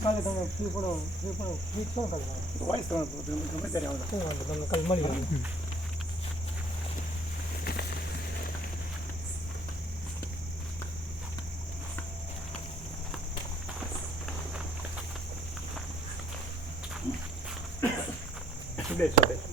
કાલે તમે ફ્રી પડો ફ્રી છો કાલે વાઇસ ગમે ત્યારે આવો તમને કાલે મળી આવે. બેસો બેસો.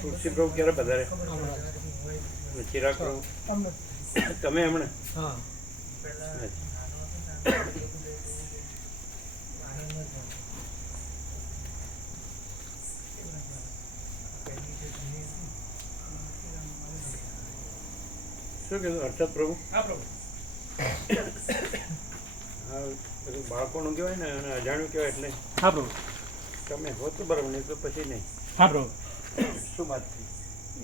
તુલસી પ્રભુ ક્યારે પધારે? ચિરાગ પ્રભુ તમે હમણાં? હા શું કીધું હર્ષદ પ્રભુ? હા પ્રભુ. હા બધું બાળકોનું કહેવાય ને અને અજાણ્યું કહેવાય એટલે હા પ્રભુ. તમે હો તો બરાબર, નહીં તો પછી નહીં. હા પ્રભુ. શું વાત થઈ?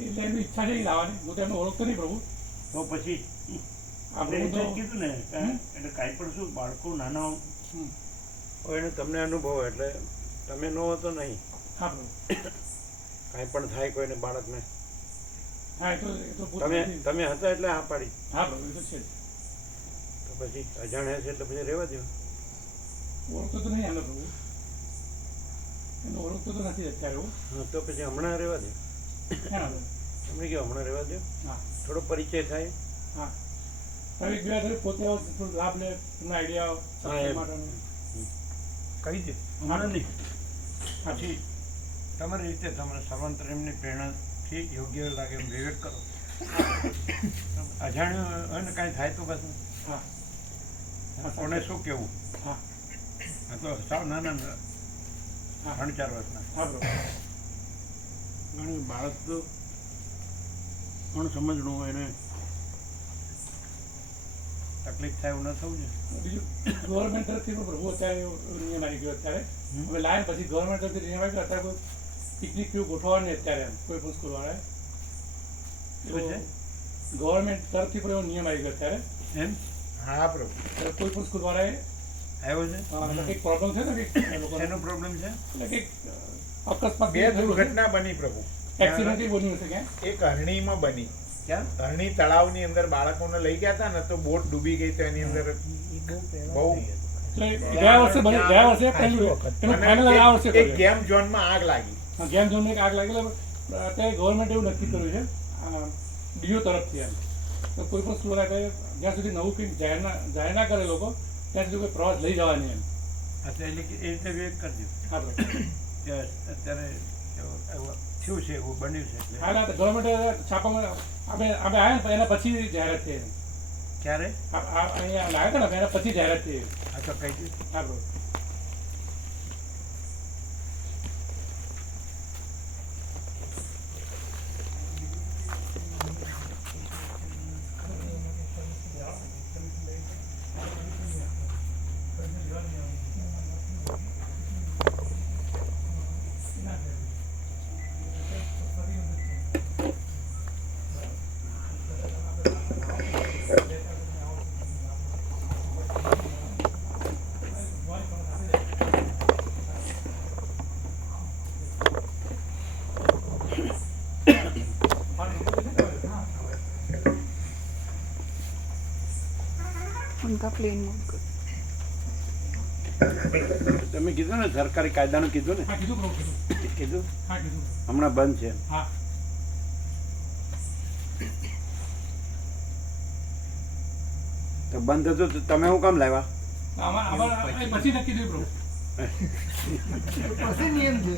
એટલે એમની ઈચ્છા છે લાવવાની. હું તો એમને ઓળખતો નહીં પ્રભુ. તો પછી આપણે આપણે તો કીધું ને એટલે કાંઈ પણ શું બાળકો નાના હોય એને તમને અનુભવ એટલે તમે ન હો તો નહીં. હા પ્રભુ. કાંઈ પણ થાય કોઈને બાળકને હા એ તો તમે હતા એટલે હા પાડી. હા પ્રભુ એ તો છે. તો પછી અજાણ્યા છે એટલે પછી રહેવા દો. ઓળખતો તો નહીં આનો પ્રભુ. એને ઓળખતો તો નથી અત્યારે હું. હા તો પછી હમણાં રહેવા દો. હા પ્રભુ. એમણે કહ્યું હમણાં રહેવા દો, હા થોડો પરિચય થાય. હા તમે ગયા તો પોતે થોડો લાભ લે એમના આઈડિયા માટેનું કહી દે હમણાં નહીં. પછી તમારી રીતે તમારે સર્વાંતર એમની પ્રેરણાથી યોગ્ય લાગે એમ વિવેક કરો. અજાણ્યું હોય ને કાંઈ થાય તો પાછું હા કોને શું કહેવું? હા આ તો સાવ નાના હા 3-4 વર્ષના હા પ્રભુ. ઘણી બાળક તો સમજણું હોય એને તકલીફ થાય એવું ન થવું છે. બીજું ગવર્મેન્ટ તરફથી પણ પ્રભુ અત્યારે એવો નિયમ આવી ગયો. અત્યારે હવે લાયન પછી ગવર્મેન્ટ તરફથી નિયમ આવી ગયો. અત્યારે કોઈ પિકનિક કેવું ગોઠવવાની અત્યારે એમ કોઈ પણ સ્કૂલવાળાએ ગવર્મેન્ટ તરફથી પણ એવો નિયમ આવી ગયો અત્યારે એમ. હા પ્રભુ. કોઈ પણ સ્કૂલવાળાએ આવ્યો છે. કંઈક પ્રોબ્લેમ છે ને કંઈક લોકોને એનો પ્રોબ્લેમ છે એટલે કંઈક અકસ્માત બે દુર્ઘટના બની પ્રભુ. એક્સિડન્ટ બન્યું છે ક્યાં એક હરણીમાં બની. ક્યાં? હરણી તળાવની અંદર બાળકોને લઈ ગયા હતા ને તો બોટ ડૂબી ગઈ તો એની અંદર બહુ ગયા વર્ષે પહેલું એનું ફાઇનલ આ વર્ષે એક ગેમ ઝોનમાં આગ લાગી. ગેમ ઝોનમાં આગ લાગી. અત્યારે ગવર્મેન્ટ એવું નક્કી કર્યું છે ડીઓ તરફથી એમ તો કોઈ પણ સ્કૂલ જ્યાં સુધી નવું કંઈક જાહેર ના કરે લોકો ત્યાં સુધી કોઈ પ્રવાસ લઈ જવા નહીં એમ. અચ્છા એટલે કે એ રીતે વિવેક કરજો. હા બરાબર. કે અત્યારે એવું થયું છે, એવું બન્યું છે એટલે હા એટલે ગવર્મેન્ટ છાપામાં આપણે આવ્યા ને એના પછી જાહેરાત થઈ. ક્યારે અહીંયા લાવ્યા હતા ને એના પછી જાહેરાત થઈ. આ તો કહી દીધું. હા બરાબર. उनका प्लेन मोड कर. તમે કીધું ને સરકારી કાયદાનું કીધું ને? હા કીધું પ્રભુ કીધું હા કીધું હમણાં બંધ છે. હા તો બંધ હતું તો તમે શું કામ લાવ્યા? પછી નક્કી થયું પ્રભુ. પછી નિયમ છે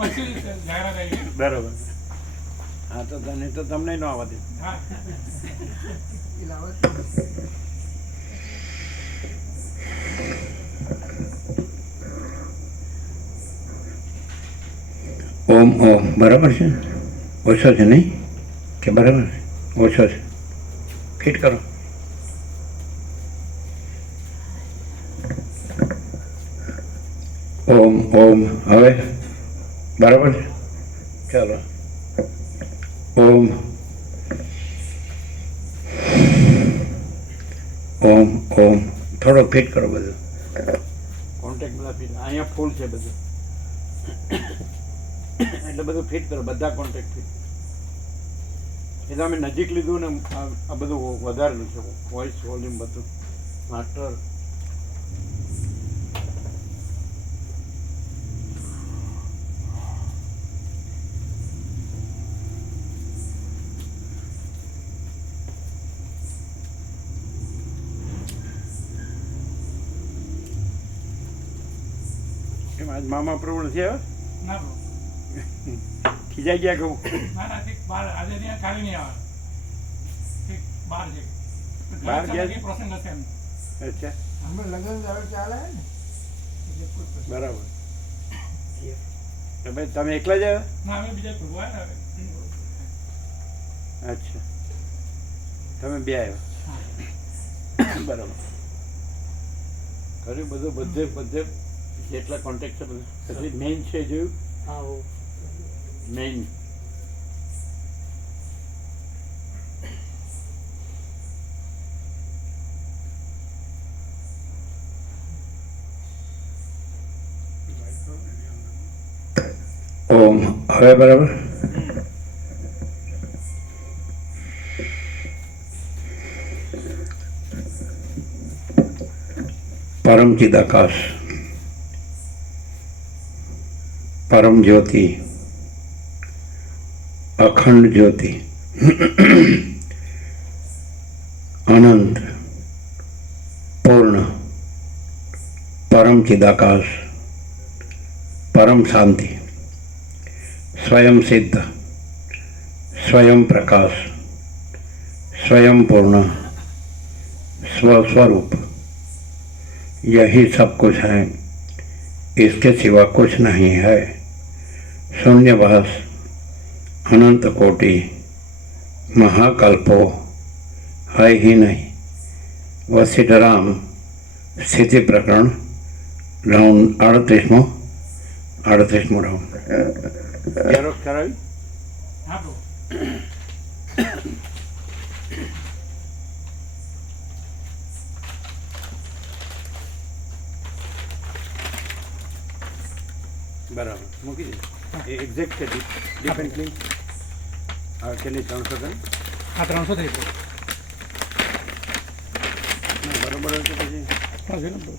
પછી જાહેરાત આવી. બરોબર. હા તો તને તો તમને ન આવવા દે. હા ઓમ ઓમ બરાબર છે? ઓછો છે નહીં કે બરાબર છે? ઓછો છે. ફિટ કરો. ઓમ ઓમ હવે બરાબર છે? ચાલો. ઓમ ઓમ થોડોક ફિટ કરો બધું. કોન્ટેક્ટ બધા ફિટ, અહીંયા ફૂલ છે બધું, એટલે બધું ફિટ કરો, બધા કોન્ટેક્ટ ફિટ. એટલે અમે નજીક લીધું ને આ બધું વધારેલું છે, વોઇસ વોલ્યુમ બધું માસ્ટર. એમ આજ મામા પ્રવણ છે હવે ના બ્રો, ખીજાઈ ગયા કહું. ના ના ઠીક બાર આજે ત્યાં કાલે નહીં આવે, ઠીક બાર છે. બહાર ગયા છે? પ્રસંગ હશે એમ. અચ્છા, અમે લગ્ન ચાલે ને બરાબર. તો ભાઈ તમે એકલા જ આવ્યા? ના અમે બીજા પ્રભુ આવ્યા ને હવે. અચ્છા, તમે બે આવ્યા, બરાબર. કર્યું બધું, બધે બધે જેટલા કોન્ટેક્ટ છે બધું. પછી મેઇન છે જોયું? મેઇન ઓમ હવે બરાબર. પરમ ચિદાકાશ, પરમ જ્યોતિ, અખંડ જ્યોતિ, અનંત, પૂર્ણ, પરમ ચિદાકાશ, પરમ શાંતિ, स्वयं सिद्ध, स्वयं प्रकाश, स्वयं पूर्ण, स्वस्वरूप, यही सब कुछ है, इसके सिवा कुछ नहीं है. शून्यवास, अनंत कोटि, महाकल्पो है ही नहीं. वशिष्ठराम स्थिति प्रकरण राउंड 38मो राउंड. ઝેરોક્ષ કરાવી. હા બ્રો, બરાબર, મૂકી દે. એ એક્ઝેક્ટ છે, ડિફરન્ટલી કેટલી 300 ગણ? આ 300 થઈ ગયો. બરોબર હોય તો પછી હા છે ને બ્રો.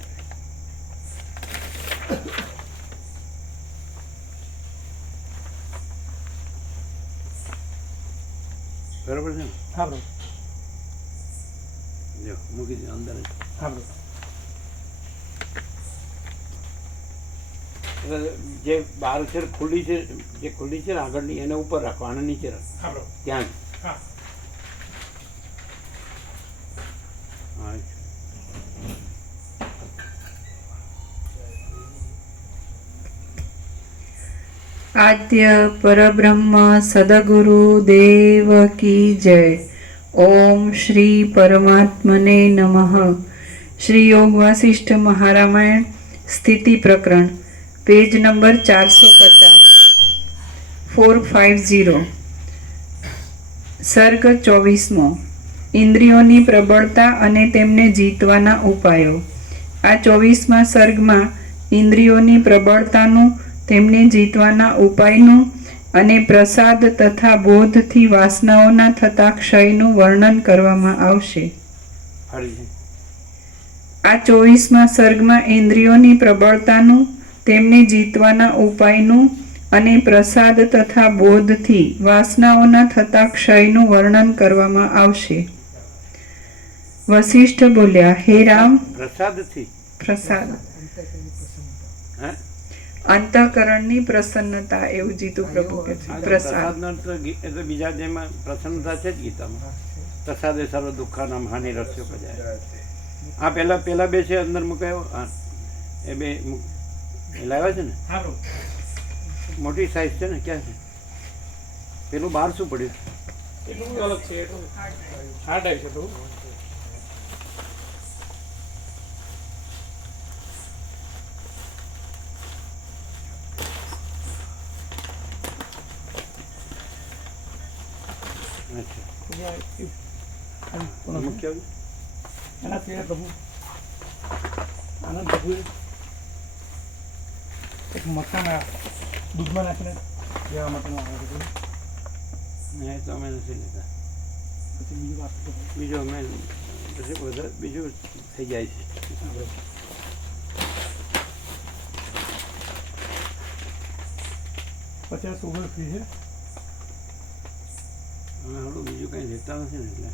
બરોબર છે ને? હા બ્રો, જો મૂકી દે અંદર જ. હા બ્રો. એટલે જે બહાર છે ખુલ્લી છે, જે ખુલ્લી છે ને આગળની એને ઉપર રાખો, આને નીચે રાખો, હા બ્રો, ત્યાં જ. હા. હા, આદ્ય પરબ્રહ્મ સદગુરુ દેવ કી જય. ઓમ શ્રી પરમાત્મને નમઃ. શ્રી યોગ વાસિષ્ઠ મહારામાયણ સ્થિતિ પ્રકરણ, પેજ નંબર 450, 450. સર્ગ 24મો. ઇન્દ્રિયોની પ્રબળતા અને તેમને જીતવાના ઉપાયો. આ 24મા સર્ગમાં ઇન્દ્રિયોની પ્રબળતાનું, તેમને જીતવાના ઉપાયનું અને પ્રસાદ તથા બોધથી વાસનાઓના થતા ક્ષયનું વર્ણન કરવામાં આવશે. ફરી છે. આ 24મા સર્ગમાં ઇન્દ્રિયોની પ્રબળતાનું, તેમને જીતવાના ઉપાયનું અને પ્રસાદ તથા બોધથી વાસનાઓના થતા ક્ષયનું વર્ણન કરવામાં આવશે. વશિષ્ઠ બોલ્યા, હે રામ, પ્રસાદથી પ્રસાદ હે અંતઃકરણની પ્રસન્નતા, એવું જીતુ પ્રભુ કહે છે. પ્રસાદ પ્રસાદનો અર્થ એ તો બીજા જેમાં પ્રસન્નતા છે જ ગીતામાં. પ્રસાદે સર્વ દુઃખાનામ હાનિ રસ્યો પજાય. આ પેલા બે છે અંદર મુકાયો. હા, એ બે લાવ્યા છે ને, હા બ્રો, મોટી સાઈઝ છે ને. ક્યાં છે પેલું? બહાર શું પડ્યું? એટલું બધું અલગ છે, એટલું હાર્ડ આવી છે થોડું. અચ્છા, મૂક્યા મૂક્યા એના સિવાય પ્રભુ આનંદ પ્રભુએ એક મકાના દૂધમાં નાખીને લેવા માટેનો આવે છે. નહીં તો અમે નથી લેતા. પછી બીજું વાત કરો. બીજું અમે પછી વધારે બીજું થઈ જાય છે. હા, બરાબર. પછી આ સુગર ફ્રી છે. અમે હળું બીજું કંઈ લેતા નથી ને એટલે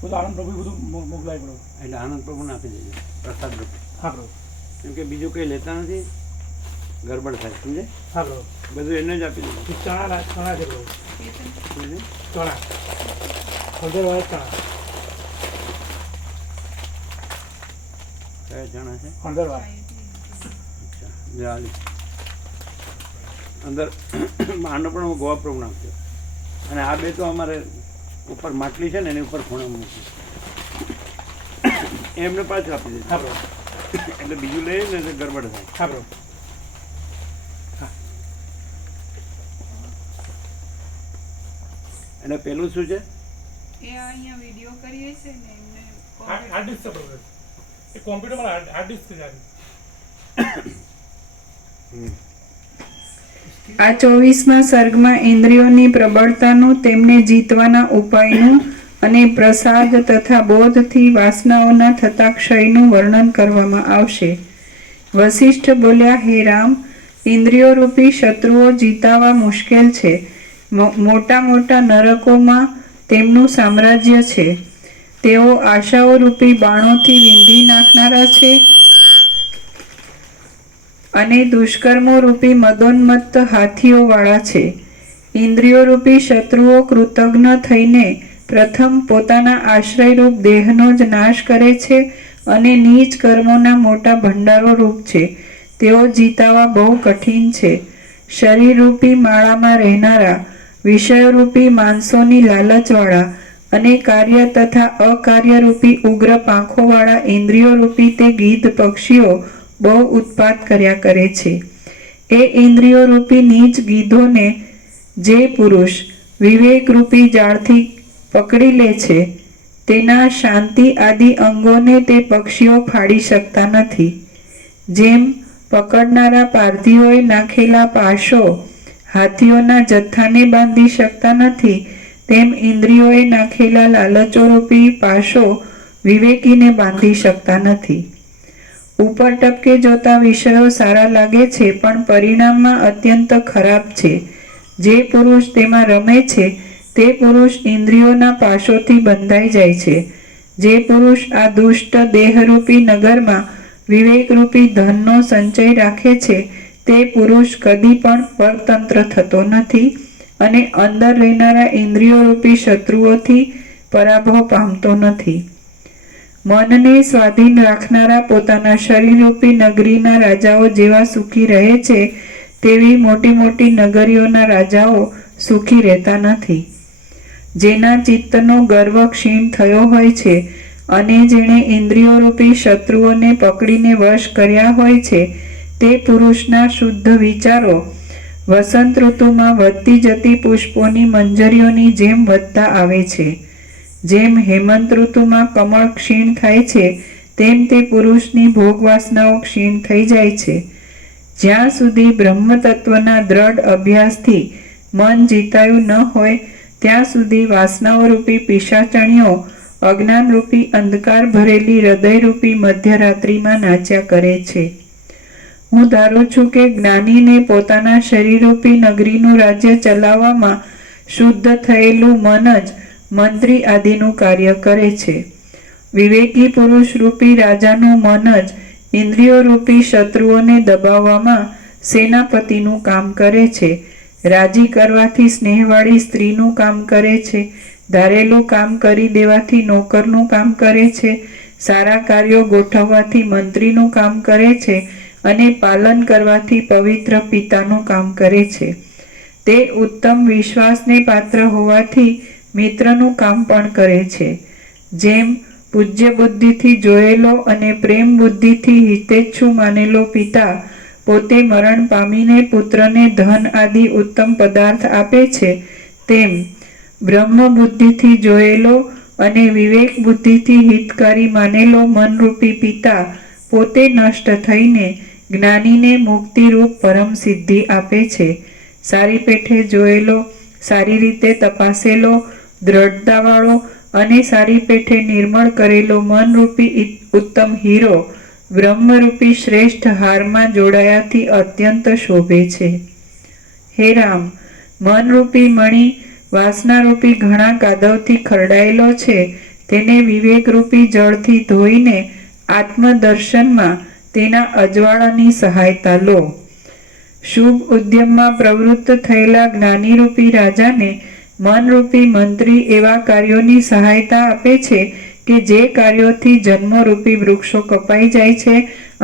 બધું આનંદ પ્રભુ બધું મોકલાય બરાબર. એટલે આનંદ પ્રભુને આપી દેજો પ્રસાદ રૂપે. હા બરાબર. કેમ કે બીજું કંઈ લેતા નથી, ગડબડ થાય, સમજે? હા બરાબર. બધું એને જ આપી દેજો. ચણા છે બરાબર. સમજે? ચણા હળદરવાળા ચણા કયા ચણા છે? હળદરવાળા. અચ્છા, ચાલે. અંદર આનો પણ હું ગોવા પ્રભુ નાખજો. અને આ બે તો અમારે ઉપર માટલી છે ને એની ઉપર ખૂણામાં મૂક્યું એમને પાછું આપી દેજો. હા બરાબર. એટલે બીજું લઈએ ને એટલે ગડબડ થાય. હા બરાબર. એટલે પેલું શું છે? એ અહીંયા વિડિયો કરીએ છે ને એમને હાર્ડ ડિસ્ક છે બરાબર. એ કોમ્પ્યુટરમાં હાર્ડ ડિસ્ક છે સારી. આ 24મા સર્ગમાં ઇન્દ્રિયોની પ્રબળતાનું, તેમને જીતવાના ઉપાયનું અને પ્રસાદ તથા બોધથી વાસનાઓના થતા ક્ષયનું વર્ણન કરવામાં આવશે. વશિષ્ઠ બોલ્યા, હે રામ, ઇન્દ્રિયો રૂપી શત્રુઓ જીતાવા મુશ્કેલ છે. મોટા મોટા નરકોમાં તેમનું સામ્રાજ્ય છે. તેઓ આશાઓ રૂપી બાણોથી વીંધી નાખનારા છે અને દુષ્કર્મો રૂપી મદોન્મત્ત હાથીઓવાળા છે. ઇન્દ્રિયો રૂપી શત્રુઓ કૃતજ્ઞ થઈને પ્રથમ પોતાના આશ્રયરૂપ દેહનો જ નાશ કરે છે અને નીચ કર્મોના મોટા ભંડારો રૂપ છે. તેઓ જીતાવા બહુ કઠિન છે. શરીરરૂપી માળામાં રહેનારા, વિષયરૂપી માણસોની લાલચવાળા અને કાર્ય તથા અકાર્યરૂપી ઉગ્ર પાંખોવાળા ઇન્દ્રિયોરૂપી તે ગીધ પક્ષીઓ બહુ ઉત્પાત કર્યા કરે છે. એ ઇન્દ્રિયો રૂપી નીચ ગીધોને જે પુરુષ વિવેકરૂપી જાળથી પકડી લે છે, તેના શાંતિ આદિ અંગોને તે પક્ષીઓ ફાડી શકતા નથી. જેમ પકડનારા પારધીઓએ નાખેલા પાશો હાથીઓના જથ્થાને બાંધી શકતા નથી, તેમ ઇન્દ્રિયોએ નાખેલા લાલચોરૂપી પાશો વિવેકીને બાંધી શકતા નથી. ઉપર ટપકે જોતા વિષયો સારા લાગે છે, પણ પરિણામમાં અત્યંત ખરાબ છે. જે પુરુષ તેમાં રમે છે તે પુરુષ ઇન્દ્રિયોના પાશોથી બંધાઈ જાય છે. જે પુરુષ આ દુષ્ટ દેહરૂપી નગરમાં વિવેકરૂપી ધનનો સંચય રાખે છે, તે પુરુષ કદી પણ પરતંત્ર થતો નથી અને અંદર રહેનારા ઇન્દ્રિયોરૂપી શત્રુઓથી પરાભવ પામતો નથી. મનને સ્વાધીન રાખનારા પોતાના શરીરરૂપી નગરીના રાજાઓ જેવા સુખી રહે છે, તેવી મોટી મોટી નગરીઓના રાજાઓ સુખી રહેતા નથી. જેના ચિત્તનો ગર્વ ક્ષીણ થયો હોય છે અને જેણે ઇન્દ્રિયોરૂપી શત્રુઓને પકડીને વશ કર્યા હોય છે, તે પુરુષના શુદ્ધ વિચારો વસંત ઋતુમાં વધતી જતી પુષ્પોની મંજરીઓની જેમ વધતા આવે છે. જેમ હેમંત ઋતુમાં કમળ ક્ષીણ થાય છે, તેમ તે પુરુષની ભોગવાસનાઓ ક્ષીણ થઈ જાય છે. જ્યાં સુધી બ્રહ્મતત્વના દ્રઢ અભ્યાસથી મન જીતાયું ન હોય, ત્યાં સુધી વાસનાઓરૂપી પિશાચણીઓ અજ્ઞાનરૂપી અંધકાર ભરેલી હૃદયરૂપી મધ્યરાત્રિમાં નાચ્યા કરે છે. હું ધારું છું કે જ્ઞાનીને પોતાના શરીરરૂપી નગરીનું રાજ્ય ચલાવવામાં શુદ્ધ થયેલું મન જ મંત્રી આદિનું કાર્ય કરે છે. વિવેકી પુરુષ રૂપી રાજાનું મન જ ઇન્દ્રિયોરૂપી શત્રુઓને દબાવવામાં સેનાપતિનું કામ કરે છે. રાજી કરવાથી સ્નેહવાળી સ્ત્રીનું કામ કરે છે. ધારેલું કામ કરી દેવાથી નોકરનું કામ કરે છે. સારા કાર્યો ગોઠવવાથી મંત્રીનું કામ કરે છે અને પાલન કરવાથી પવિત્ર પિતાનું કામ કરે છે. તે ઉત્તમ વિશ્વાસને પાત્ર હોવાથી મિત્રનું કામ પણ કરે છે. જેમ પૂજ્ય બુદ્ધિથી જોયેલો અને પ્રેમ બુદ્ધિથી હિતેચ્છુ માનેલો પિતા પોતે મરણ પામીને પુત્રને ધન આદિ ઉત્તમ પદાર્થ આપે છે, તેમ બ્રહ્મ બુદ્ધિથી જોયેલો અને વિવેક બુદ્ધિથી હિતકારી માનેલો મનરૂપી પિતા પોતે નષ્ટ થઈને જ્ઞાનીને મુક્તિરૂપ પરમ સિદ્ધિ આપે છે. સારી પેઠે જોયેલો, સારી રીતે તપાસેલો, દ્રઢતાવાળો અને સારી પેઠે નિર્મળ કરેલો મનરૂપી ઉત્તમ હીરો બ્રહ્મરૂપી શ્રેષ્ઠ હારમાં જોડાયાથી અત્યંત શોભે છે. હે રામ, મનરૂપી મણિ વાસનારૂપી ઘણા કાદવથી ખરડાયેલો છે. તેને વિવેકરૂપી જળથી ધોઈને આત્મદર્શનમાં તેના અજવાળાની સહાયતા લો. શુભ ઉદ્યમમાં પ્રવૃત્ત થયેલા જ્ઞાનીરૂપી રાજાને મનરૂપી મંત્રી એવા કાર્યોની સહાયતા આપે છે કે જે કાર્યોથી જન્મરૂપી વૃક્ષો કપાઈ જાય છે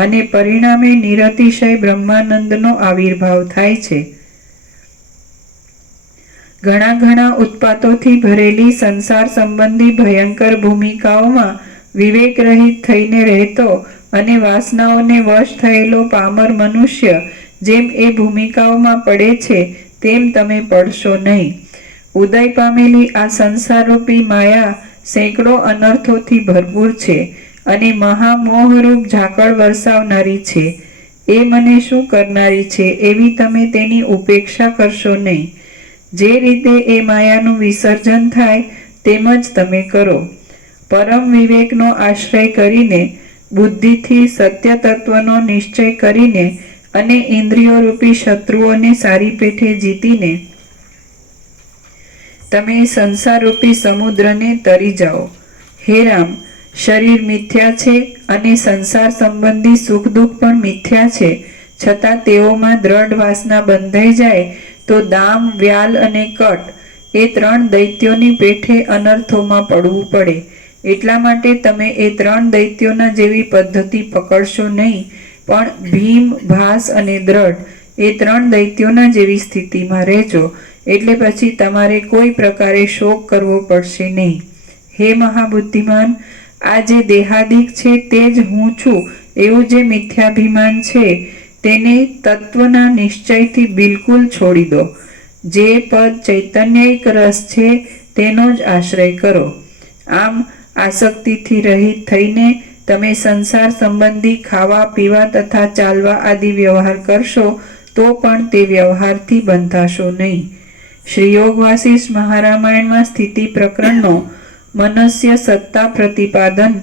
અને પરિણામે નિરતિશય બ્રહ્માનંદનો આવિર્ભાવ થાય છે. ઘણા ઘણા ઉત્પાતોથી ભરેલી સંસાર સંબંધી ભયંકર ભૂમિકાઓમાં વિવેક રહિત થઈને રહેતો અને વાસનાઓને વશ થયેલો પામર મનુષ્ય જેમ એ ભૂમિકાઓમાં પડે છે તેમ તમે પડશો નહીં. ઉદય પામેલી આ સંસારરૂપી માયા સેંકડો અનર્થોથી ભરપૂર છે અને મહામોહરૂપ ઝાકળ વરસાવનારી છે. એ મને શું કરનારી છે એવી તમે તેની ઉપેક્ષા કરશો નહીં. જે રીતે એ માયાનું વિસર્જન થાય તેમ જ તમે કરો. પરમ વિવેકનો આશ્રય કરીને, બુદ્ધિથી સત્ય તત્વનો નિશ્ચય કરીને અને ઇન્દ્રિયોરૂપી શત્રુઓને સારી પેઠે જીતીને તમે સંસારરૂપી સમુદ્રને તરી જાઓ. હે રામ, શરીર મિથ્યા છે અને સંસાર સંબંધી સુખ દુઃખ પણ મિથ્યા છે. છતાં તેઓમાં દ્રઢ વાસના બંધાઈ જાય તો દામ, વ્યાલ અને કટ એ 3 દૈત્યોની પેઠે અનર્થોમાં પડવું પડે. એટલા માટે તમે એ 3 દૈત્યોના જેવી પદ્ધતિ પકડશો નહીં, પણ ભીમ, ભાસ અને દ્રઢ એ 3 દૈત્યોના જેવી સ્થિતિમાં રહેજો. એટલે પછી તમારે કોઈ પ્રકારે શોક કરવો પડશે નહીં. હે મહાબુદ્ધિમાન, આ જે દેહાદિક છે તે જ હું છું એવું જે મિથ્યાભિમાન છે તેને તત્વના નિશ્ચયથી બિલકુલ છોડી દો. જે પદ ચૈતન્યિક રસ છે તેનો જ આશ્રય કરો. આમ આસક્તિથી રહિત થઈને તમે સંસાર સંબંધી ખાવા, પીવા તથા ચાલવા આદિ વ્યવહાર કરશો તો પણ તે વ્યવહારથી બંધાશો નહીં. શ્રી યોગ વાસિષ્ઠ મહારામાયણમાં સ્થિતિ પ્રકરણનો મનસ્ય સત્તા પ્રતિપાદન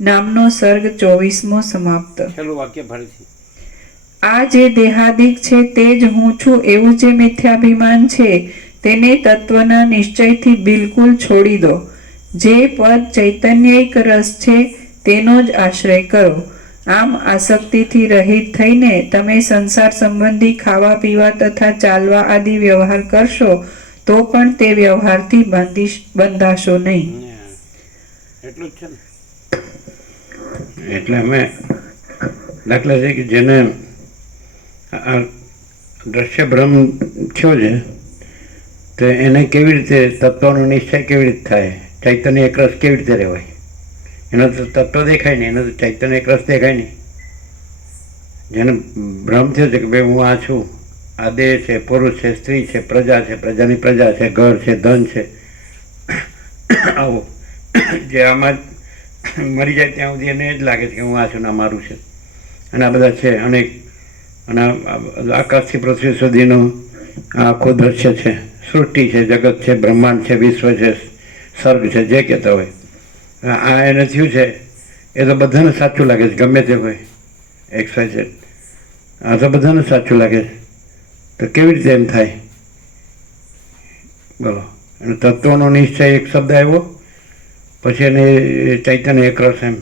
નામનો સર્ગ 24મો સમાપ્ત. છેલ્લું વાક્ય ફરીથી. આ જે દેહાદિક છે તે જ હું છું એવું જે મિથ્યાભિમાન છે તેને તત્વના નિશ્ચયથી બિલકુલ છોડી દો. જે પદ ચૈતન્યિક રસ છે તેનો જ આશ્રય કરો. આમ આસક્તિથી રહિત થઈને તમે સંસાર સંબંધી ખાવા, પીવા તથા ચાલવા આદિ વ્યવહાર કરશો તો પણ તે વ્યવહારથી બંધાશો નહીં. એટલું જ છે ને. એટલે અમે દાખલા છે કે જેને આ દ્રશ્ય ભ્રમ થયો છે તો એને કેવી રીતે તત્વનો નિશ્ચય કેવી રીતે થાય, ચૈતન્ય એકરસ કેવી રીતે રહેવાય? એનો તો તત્વ દેખાય નહીં, એનો તો ચૈતન્ય એકરસ દેખાય નહીં. જેને ભ્રમ થયો છે કે ભાઈ હું આ છું, આ દેહ છે, પુરુષ છે, સ્ત્રી છે, પ્રજા છે, પ્રજાની પ્રજા છે, ઘર છે, ધન છે, આવું જે આમાં મરી જાય ત્યાં સુધી એને જ લાગે છે કે હું આ છું ને આ મારું છે અને આ બધા છે અનેક. અને આકાશથી પૃથ્વી સુધીનું આખું દ્રશ્ય છે, સૃષ્ટિ છે, જગત છે, બ્રહ્માંડ છે, વિશ્વ છે, સર્ગ છે, જે કહેતા હોય આ એને થયું છે એ તો બધાને સાચું લાગે છે. ગમે તે હોય XYZ આ તો બધાને સાચું લાગે છે. તો કેવી રીતે એમ થાય બોલો? એનો તત્વનો નિશ્ચય એક શબ્દ આવ્યો, પછી એને ચૈતન્ય એકરસ એમ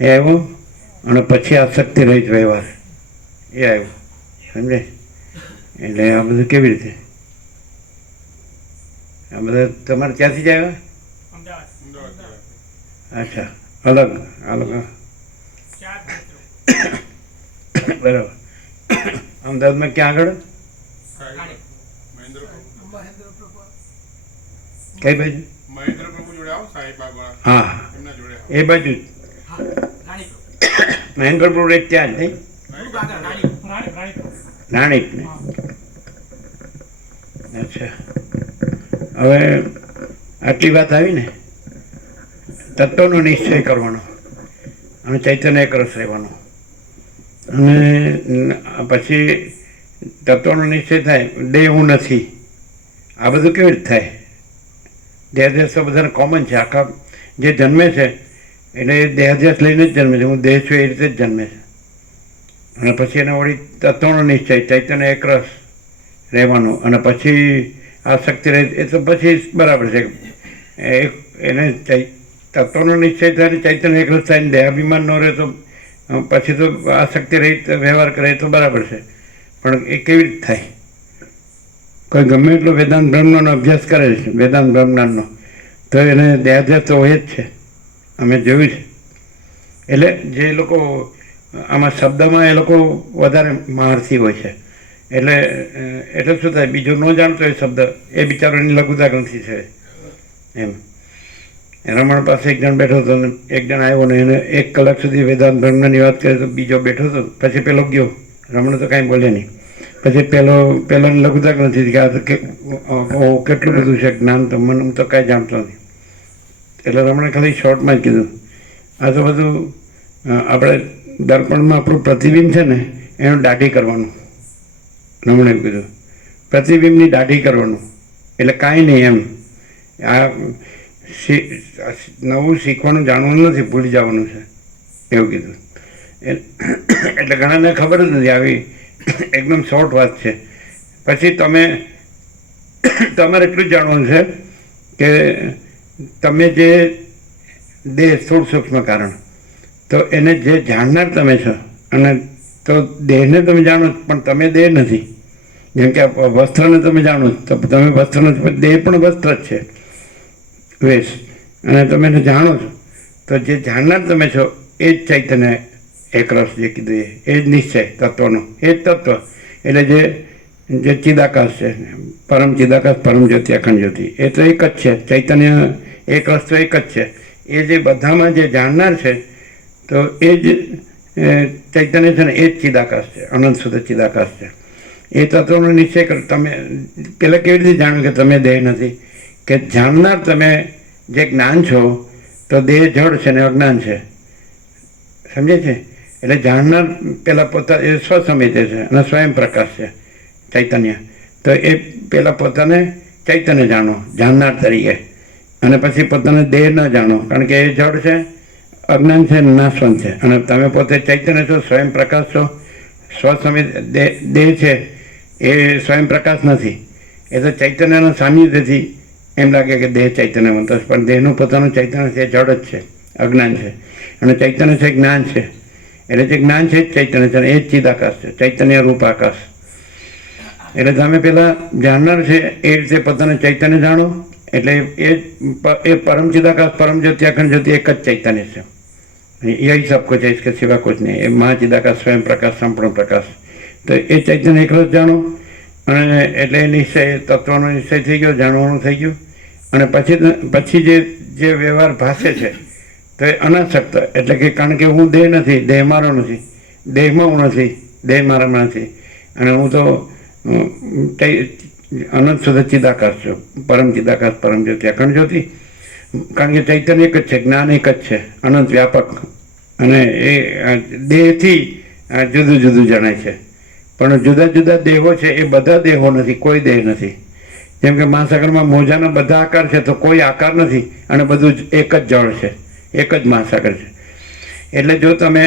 એ આવ્યો, અને પછી આસક્તિ રહિત વ્યવહાર એ આવ્યો. સમજે? એટલે આ બધું કેવી રીતે? આ બધા તમારે ક્યાંથી જ આવ્યા? અચ્છા, અલગ અલગ. બરાબર. અમદાવાદમાં ક્યાં આગળ? કઈ બાજુ? હા, એ બાજુ મહેન્દ્રપુર રેટ ત્યાં જ નહીં? રાણીપ ને? અચ્છા. હવે આટલી વાત આવી ને, તત્વનો નિશ્ચય કરવાનો અને ચૈતન્ય એકરસ રહેવાનો. અને પછી તત્વનો નિશ્ચય થાય, દેહ હું નથી. આ બધું કેવી રીતે થાય? દેહાધ્યાસ તો બધાને કોમન છે. આખા જે જન્મે છે એટલે એ દેહાધ્યાસ લઈને જ જન્મે છે. હું દેહ છું એ રીતે જ જન્મે છે. અને પછી એને વળી તત્વનો નિશ્ચય, ચૈતન્ય એક રસ રહેવાનું, અને પછી આસક્તિ રહે એ તો પછી બરાબર છે. એને તત્વનો નિશ્ચય થાય, ચૈતન્ય એક રસ થાય, દેહાભિમાન ન રહે તો પછી તો આસક્તિ રહિત વ્યવહાર કરે તો બરાબર છે. પણ એ કેવી રીતે થાય? કોઈ ગમે એટલો વેદાંત બ્રહ્મનો અભ્યાસ કરે છે, વેદાંત બ્રહ્મજ્ઞાનનો, તો એને દેહાધ્યાસ તો હોય જ છે. અમે જોયું છે. એટલે જે લોકો આમાં શબ્દમાં એ લોકો વધારે મહારથી હોય છે. એટલે શું થાય, બીજો ન જાણતો એ શબ્દ એ બિચારોની લઘુતા ગ્રંથિ છે એમ. રમણ પાસે એક જણ બેઠો હતો, એક જણ આવ્યો ને એને 1 કલાક સુધી વેદાંત બ્રહ્મની વાત કરી, તો બીજો બેઠો હતો. પછી પેલો ગયો, રમણ તો કાંઈ બોલે નહીં. પછી પેલાની લઘુતા ગ્રંથિ કે આ તો કેટલું બધું છે જ્ઞાન, તો મને હું તો કાંઈ જાણતો નથી. એટલે રમણે ખાલી શોર્ટમાં જ કીધું, આ તો બધું આપણે દર્પણમાં આપણું પ્રતિબિંબ છે ને એનું દાઢી કરવાનું. રમણે કીધું પ્રતિબિંબની દાઢી કરવાનું, એટલે કાંઈ નહીં એમ. આ નવું શીખવાનું જાણવાનું નથી, ભૂલી જવાનું છે એવું કીધું. એટલે ઘણાને ખબર જ નથી. આવી એકદમ શોર્ટ વાત છે. પછી તમારે એટલું જ જાણવાનું છે કે તમે જે દેહ સ્થૂળ સૂક્ષ્મ કારણ, તો એને જે જાણનાર તમે છો, અને તો દેહને તમે જાણો પણ તમે દેહ નથી. જેમ કે વસ્ત્રને તમે જાણો તો તમે વસ્ત્ર નથી, પણ દેહ પણ વસ્ત્ર જ છે, વેશ. અને તમે એને જાણો છો, તો જે જાણનાર તમે છો એ જ ચૈતન્ય એક રસ જે કીધું એ જ નિશ્ચય તત્વનો, એ જ તત્વ. એટલે જે ચિદાકાશ છે, પરમ ચિદાકાશ, પરમ જ્યોતિ, અખંડ જ્યોતિ, એ તો એક જ છે. ચૈતન્ય એક રસ તો એક જ છે. એ જે બધામાં જે જાણનાર છે, તો એ જ ચૈતન્ય છે ને, એ જ ચિદાકાશ છે, અનંત શુદ્ધ ચિદાકાશ છે. એ તત્વનો નિશ્ચય કરો. તમે પહેલાં કેવી રીતે જાણ્યું કે તમે દેહ નથી? કે જાણનાર તમે જે જ્ઞાન છો, તો દેહ જડ છે ને અજ્ઞાન છે, સમજે છે? એટલે જાણનાર પહેલાં એ સ્વસમિત છે અને સ્વયં પ્રકાશ છે ચૈતન્ય. તો એ પહેલાં પોતાને ચૈતન્ય જાણો જાણનાર તરીકે, અને પછી પોતાને દેહ ન જાણો, કારણ કે એ જડ છે, અજ્ઞાન છે, નાશવંત છે. અને તમે પોતે ચૈતન્ય છો, સ્વયં પ્રકાશ છો. સ્વસમિત દેહ છે એ સ્વયં પ્રકાશ નથી. એ તો ચૈતન્યના સાનિધ્યથી એમ લાગે કે દેહ ચૈતન્યવંત છે, પણ દેહનું પોતાનું ચૈતન્ય છે, જડ જ છે, અજ્ઞાન છે. અને ચૈતન્ય છે જ્ઞાન છે. એટલે જે જ્ઞાન છે એ જ ચૈતન્ય છે, એ જ ચિદાકાશ છે, ચૈતન્ય રૂપ આકાશ. એટલે તમે પહેલાં જાણનાર છે એ રીતે પોતાને ચૈતન્ય જાણો. એટલે એ પરમ ચિદાકાશ, પરમ જ્યોતિ, અખંડ જ્યોતિ એક જ ચૈતન્ય છે. यही सब कुछ है, इसके सिवा कुछ नहीं. એ મહાચિદાકાશ, સ્વયં પ્રકાશ, સંપૂર્ણ પ્રકાશ. તો એ ચૈતન્ય એક રસ જાણો. અને એટલે નિશ્ચય, તત્વનો નિશ્ચય થઈ ગયો, જાણવાનું થઈ ગયું. અને પછી જે વ્યવહાર ભાષે છે તો એ અનાસક્ત. એટલે કે કારણ કે હું દેહ નથી, દેહ મારો નથી, દેહમાં હું નથી, દેહ મારામાં નથી. અને હું તો અનંત શુદ્ધ ચિદાકાશ છું, પરમ ચિદાકાશ, પરમ જ્યોતિ, અખંડ જ્યોતિ. કારણ કે ચૈતન્ય એક જ છે, જ્ઞાન એક જ છે, અનંત વ્યાપક. અને એ દેહથી જુદું જુદું જણાય છે. પણ જુદા જુદા દેહો છે એ બધા દેહો નથી, કોઈ દેહ નથી. જેમ કે મહાસાગરમાં મોજાના બધા આકાર છે, તો કોઈ આકાર નથી, અને બધું એક જ જળ છે, એક જ મહાસાગર છે. એટલે જો તમે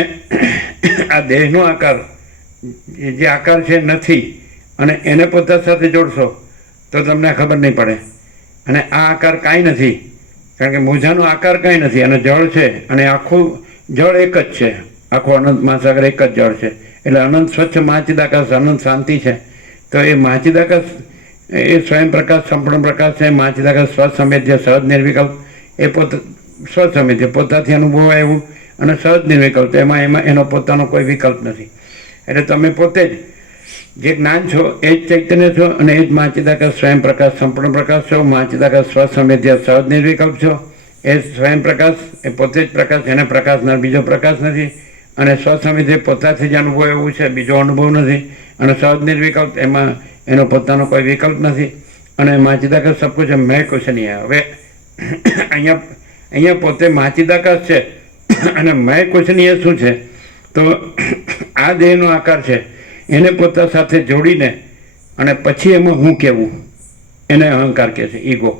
આ દેહનો આકાર, જે આકાર છે નથી, અને એને પોતા સાથે જોડશો તો તમને ખબર નહીં પડે. અને આ આકાર કાંઈ નથી, કારણ કે મોજાનો આકાર કાંઈ નથી, અને જળ છે, અને આખું જળ એક જ છે, આખો અનંત મહાસાગર એક જ જળ છે. એટલે અનંત સ્વચ્છ મહાચિદાકાશ, અનંત શાંતિ છે. તો એ મહાચિદાકાશ એ સ્વયં પ્રકાશ, સંપૂર્ણ પ્રકાશ છે. મહાચિદાકાશ સ્વસંવેદ્ય, સહજ નિર્વિકલ્પ. એ પોતે સ્વસંવેદ્ય, પોતાથી અનુભવાય એવું, અને સહજ નિર્વિકલ્પ, એમાં એનો પોતાનો કોઈ વિકલ્પ નથી. એટલે તમે પોતે જ જે જ્ઞાન છો એ જ ચૈતન્ય છો, અને એ જ મહાચિદાકાશ, સ્વયં પ્રકાશ, સંપૂર્ણ પ્રકાશ છો. મહાચિદાકાશ સ્વસંવેદ્ય, સહજ નિર્વિકલ્પ છો. એ સ્વયં પ્રકાશ, એ પોતે જ પ્રકાશ, એને પ્રકાશનાર બીજો પ્રકાશ નથી. અને સ્વસમિતિ પોતાથી જ અનુભવ એવું છે, બીજો અનુભવ નથી. અને સહજ નિર્વિકલ્પ, એમાં એનો પોતાનો કોઈ વિકલ્પ નથી. અને મહાચિદાકાશ સબ કુછ મેં કુછ નહીં. હવે અહીંયા પોતે મહાચિદાકાશ છે, અને મેં કુછ નહીં એ શું છે? તો આ દેહનો આકાર છે એને પોતા સાથે જોડીને અને પછી એમાં હું કહેવું એને અહંકાર કહે છે, ઈગો.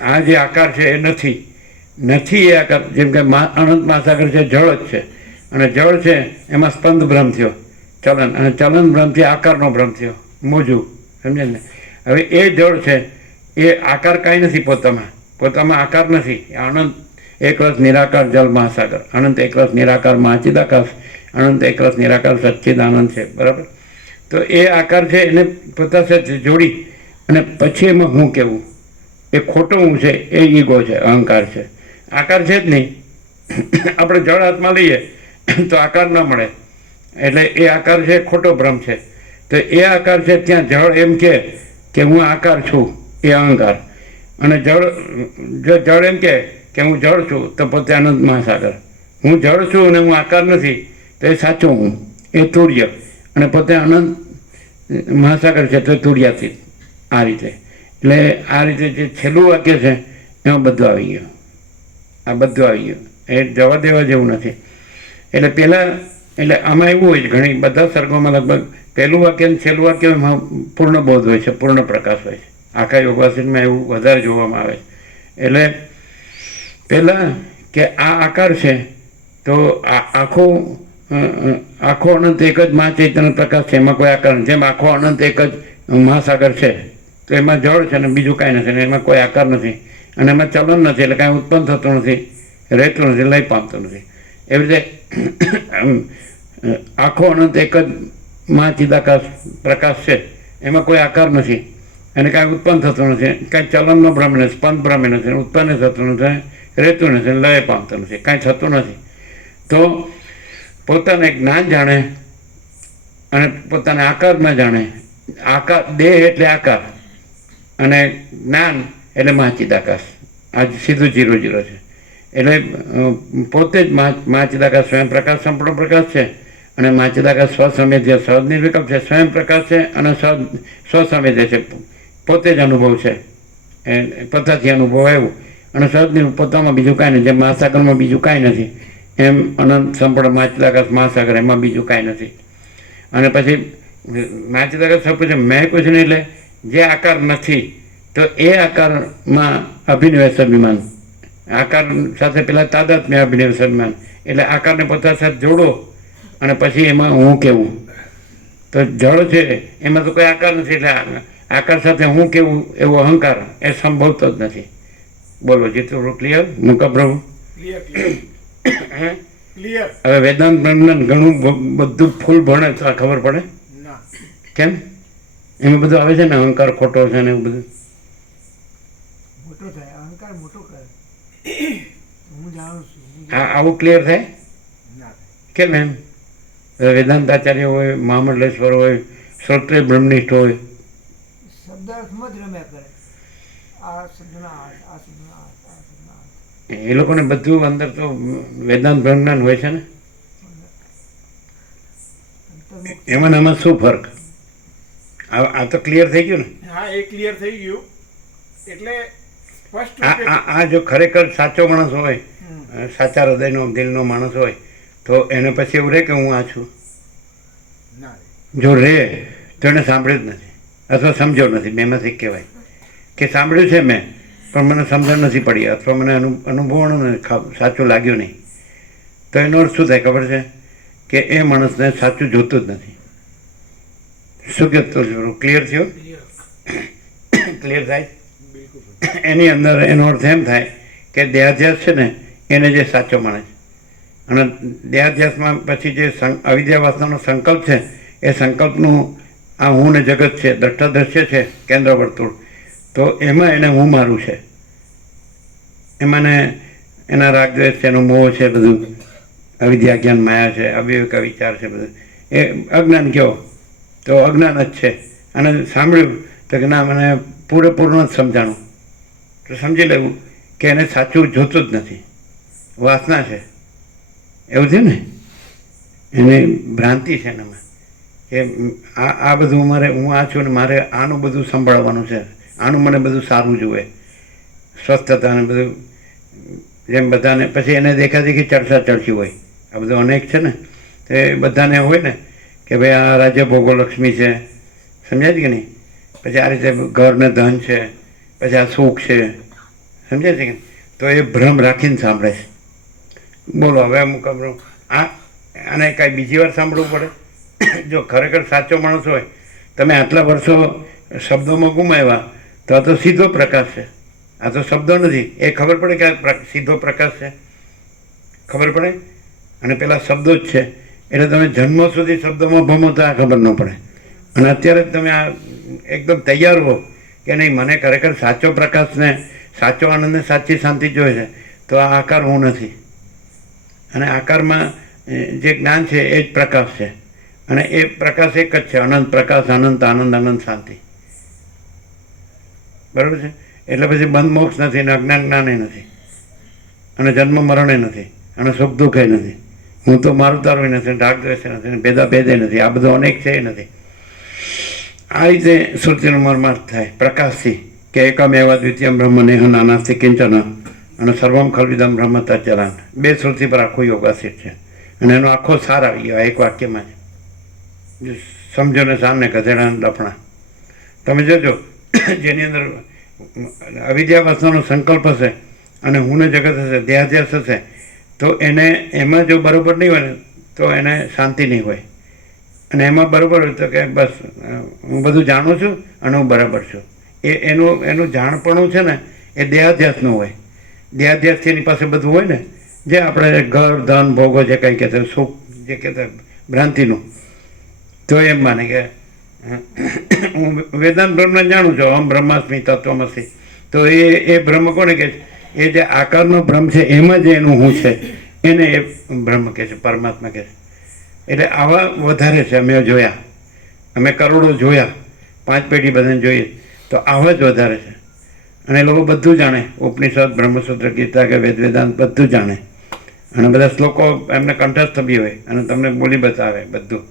આ જે આકાર છે એ નથી એ આકાર. જેમ કે અનંત મહાસાગર છે, જળ જ છે, અને જળ છે એમાં સ્પંદ ભ્રમ થયો, ચલન, અને ચલન ભ્રમથી આકારનો ભ્રમ થયો, મોજું. સમજે ને? હવે એ જળ છે એ આકાર કાંઈ નથી પોતામાં આકાર નથી. અનંત એકરસ નિરાકાર જલ મહાસાગર, અનંત એકરસ નિરાકાર મહાચિદાકાશ, અનંત એકરસ નિરાકાર સચ્ચિદાનંદ છે. બરાબર? તો એ આકાર છે એને પોતા સાથે જોડી અને પછી એમાં હું કહેવું, એ ખોટો હું છે, એ ઈગો છે, અહંકાર છે. આકાર છે જ નહીં. આપણે જળ હાથમાં લઈએ તો આકાર ન મળે, એટલે એ આકાર છે ખોટો ભ્રમ છે. તો એ આકાર છે ત્યાં જળ એમ કે હું આકાર છું, એ અહંકાર. અને જો જળ એમ કે હું જળ છું તો પોતે અનંત મહાસાગર. હું જળ છું અને હું આકાર નથી તો એ સાચું હું, એ તુર્ય. અને પોતે અનંત મહાસાગર છે તો તુર્યાથી. આ રીતે. એટલે આ રીતે જે છેલ્લું વાક્ય છે એમાં બધું આવી ગયું. આ બધું આવી ગયું, એ જવા દેવા જેવું નથી. એટલે આમાં એવું હોય છે, ઘણી બધા સર્ગોમાં લગભગ પહેલું વાક્ય અને છેલ્લું વાક્ય એમાં પૂર્ણ બોધ હોય છે, પૂર્ણ પ્રકાશ હોય છે. આખા યોગવાસિનમાં એવું વધારે જોવામાં આવે છે. એટલે પહેલાં કે આ આકાર છે તો આખો અનંત એક જ મહા ચૈતન્ય પ્રકાશ છે, એમાં કોઈ આકાર નથી. જેમ આખો અનંત એક જ મહાસાગર છે તો એમાં જળ છે ને બીજું કાંઈ નથી, ને એમાં કોઈ આકાર નથી, અને એમાં ચલન નથી, એટલે કાંઈ ઉત્પન્ન થતું નથી, રહેતું નથી, લય પામતું નથી. એવી રીતે આખો અનંત એક જ મહાચિદાકાશ પ્રકાશ છે, એમાં કોઈ આકાર નથી, એને કાંઈ ઉત્પન્ન થતું નથી, કાંઈ ચલનનો ભ્રમ નથી, સ્પંદ ભ્રમ નથી, ઉત્પન્ન થતું નથી, રહેતું નથી, લય પામતું નથી, કાંઈ થતું નથી. તો પોતાને જ્ઞાન જાણે અને પોતાને આકાર ન જાણે. આકાર, દેહ એટલે આકાર, અને જ્ઞાન એટલે મહાચિદાકાશ. આ સીધું 0-0 છે. એટલે પોતે જ મહાચિદાકાશ સ્વયં પ્રકાશ, સંપૂર્ણ પ્રકાશ છે. અને મહાચિદાકાશ સ્વસંવેદ્ય, સહજ નિર્વિકલ્પ છે, સ્વયં પ્રકાશ છે અને સ્વસંવેદ્ય છે, પોતે જ અનુભવ છે, પોતાથી અનુભવ આવ્યું. અને સહજ પોતામાં બીજું કાંઈ નથી. જેમ મહાસાગરમાં બીજું કાંઈ નથી, એમ અનંત સંપૂર્ણ મહાચિદાકાશ મહાસાગર, એમાં બીજું કાંઈ નથી. અને પછી મહાચિદાકાશ સબ છે, મેં કુછ નહીં. એટલે જે આકાર નથી તો એ આકારમાં અભિનિવેશ અભિમાન, આકાર સાથે પેલા તાદાત્મ્ય અભિનિવેશ અભિમાન. એટલે આકારને પોતા સાથે જોડો અને પછી એમાં હું કેવું. તો જળ છે એમાં તો કોઈ આકાર નથી, એટલે આકાર સાથે હું કેવું એવો અહંકાર એ સંભવતો જ નથી. બોલો જીતુ, ક્લિયર? મુકા પ્રભુ ક્લિયર. હવે વેદાંત ઘણું બધું ફૂલ ભણે તો આ ખબર પડે કેમ એમાં બધું આવે છે ને, અહંકાર ખોટો છે ને એવું બધું મોટો થાય, અહંકાર મોટો કરે. હું જાણું છું. આવું ક્લિયર થાય કેમ? એમ વેદાંત આચાર્ય હોય, મહામંડલેશ્વર હોય, શ્રોત્રિય બ્રહ્મનિષ્ઠ હોય, શબ્દ અર્થમાં જ રમ્યા કરે. આ શબ્દના આ શબ્દના આ શબ્દના એ લોકોને બધું અંદર તો વેદાંત બ્રહ્મજ્ઞાન હોય છે ને. એમાં આમાં શું ફરક? આ તો ક્લિયર થઈ ગયું ને. હા, એ ક્લિયર થઈ ગયું. એટલે સ્પષ્ટ આ જો ખરેખર સાચો માણસ હોય, સાચા હૃદયનો દિલનો માણસ હોય તો એને પછી એવું રહે કે હું આ છું. જો રહે તો એને સાંભળ્યું જ નથી અથવા સમજ્યો નથી. બેમાંથી કહેવાય કે સાંભળ્યું છે મેં પણ મને સમજણ નથી પડી, અથવા મને અનુભવવાનું સાચું લાગ્યું નહીં. તો એનો અર્થ શું થાય ખબર છે? કે એ માણસને સાચું જોતું જ નથી. શું કહેતો? ક્લિયર થયો? ક્લિયર થાય? એની અંદર એનો અર્થ એમ થાય કે દેહાધ્યાસ છે ને એને જે સાચો માણે છે, અને દેહાધ્યાસમાં પછી જે અવિદ્યા વાસનાનો સંકલ્પ છે એ સંકલ્પનું આ હું ને જગત છે, દ્રષ્ટા દ્રશ્ય છે, કેન્દ્ર વર્તુળ, તો એમાં એને હું મારું છે, એમાં એના રાગદ્વેષ છે, એનો મોહ છે, બધું અવિદ્યા જ્ઞાન માયા છે, અવિવેક વિચાર છે, બધું એ અજ્ઞાન કહો તો અજ્ઞાન જ છે. અને સાંભળ્યું તો કે ના મને પૂરેપૂર્ણ જ સમજાણું, તો સમજી લેવું કે એને સાચું જોતું જ નથી, વાસના છે. એવું છે ને, એને ભ્રાંતિ છે એનામાં કે આ બધું મારે, હું આ છું ને મારે આનું બધું સંભાળવાનું છે, આનું મને બધું સારું જોઈએ, સ્વસ્થતા ને બધું, જેમ બધાને પછી એને દેખાદેખી ચર્ચા ચડતી હોય. આ બધું અનેક છે ને, તો એ બધાને હોય ને કે ભાઈ આ રાજ્ય ભોગોલક્ષ્મી છે, સમજાય છે કે નહીં? પછી આ રીતે ઘરને ધન છે, પછી આ સુખ છે, સમજાય છે કે નહીં? તો એ ભ્રમ રાખીને સાંભળે છે. બોલો હવે અમુક આને કાંઈ બીજી વાર સાંભળવું પડે? જો ખરેખર સાચો માણસ હોય, તમે આટલા વર્ષો શબ્દોમાં ગુમાવ્યા, તો આ તો સીધો પ્રકાશ છે, આ તો શબ્દો નથી. એ ખબર પડે કે આ સીધો પ્રકાશ છે, ખબર પડે? અને પેલા શબ્દો જ છે, એટલે તમે જન્મો સુધી શબ્દોમાં ભમો તો આ ખબર ન પડે. અને અત્યારે તમે આ એકદમ તૈયાર હો કે નહીં, મને ખરેખર સાચો પ્રકાશને, સાચો આનંદ ને સાચી શાંતિ જોઈએ છે, તો આ આકાર હું નથી. અને આકારમાં જે જ્ઞાન છે એ જ પ્રકાશ છે, અને એ પ્રકાશ એક જ છે, અનંત પ્રકાશ, અનંત આનંદ, અનંત શાંતિ. બરાબર છે? એટલે પછી બંધ મોક્ષ નથી, ને અજ્ઞાન જ્ઞાને નથી, અને જન્મ મરણે નથી, અને સુખ દુઃખે નથી, હું તો મારું તારું નથી, રાગ દ્વેષ નથી, ભેદા ભેદે નથી, આ બધું અનેક છે એ નથી. આ રીતે શ્રુતિનો મર્માર્થ થાય પ્રકાશથી કે એકમ એવા દ્વિતીય બ્રહ્મ નેહ નાનાસ્તિ કિંચન અને સર્વમ ખલવિદમ બ્રહ્મ તચ્ચરાન. બે શ્રુતિ પર આખું યોગાસિત છે, અને એનો આખો સાર આવી ગયો એક વાક્યમાં જ. સમજો ને સામને ગધેડા લફણા. તમે જોજો, જેની અંદર અવિદ્યાવસ્થાનો સંકલ્પ હશે અને હુંને જગત હશે, દેહાધ્યાસ હશે, તો એને એમાં જો બરાબર નહીં હોય ને તો એને શાંતિ નહીં હોય. અને એમાં બરાબર હોય તો કે બસ હું બધું જાણું છું અને હું બરાબર છું. એનું જાણપણું છે ને એ દેહાધ્યાસનું હોય. દેહાધ્યાસથી એની પાસે બધું હોય ને, જે આપણે ઘર ધન ભોગો જે કંઈ કહેતા સુખ જે કહેતા ભ્રાંતિનું, તો એમ માને કે હું વેદાંત બ્રહ્મને જાણું છું, અહમ બ્રહ્માસ્મિ તત્વમસી. તો એ બ્રહ્મ કોને કહે છે? એ જે આકારનો ભ્રમ છે એમાં જે એનું હું છે એને એ બ્રહ્મ કહે છે, પરમાત્મા કહે છે. એટલે આવા વધારે છે, અમે જોયા, અમે કરોડો જોયા, 5 પેઢી બધાને જોઈએ, તો આવા જ વધારે છે. અને એ લોકો બધું જાણે, ઉપનિષદ, બ્રહ્મસૂત્ર, ગીતા કે વેદ વેદાંત બધું જાણે, અને બધા શ્લોકો એમને કંઠસ્થ બી હોય અને તમને બોલી બતાવે બધું.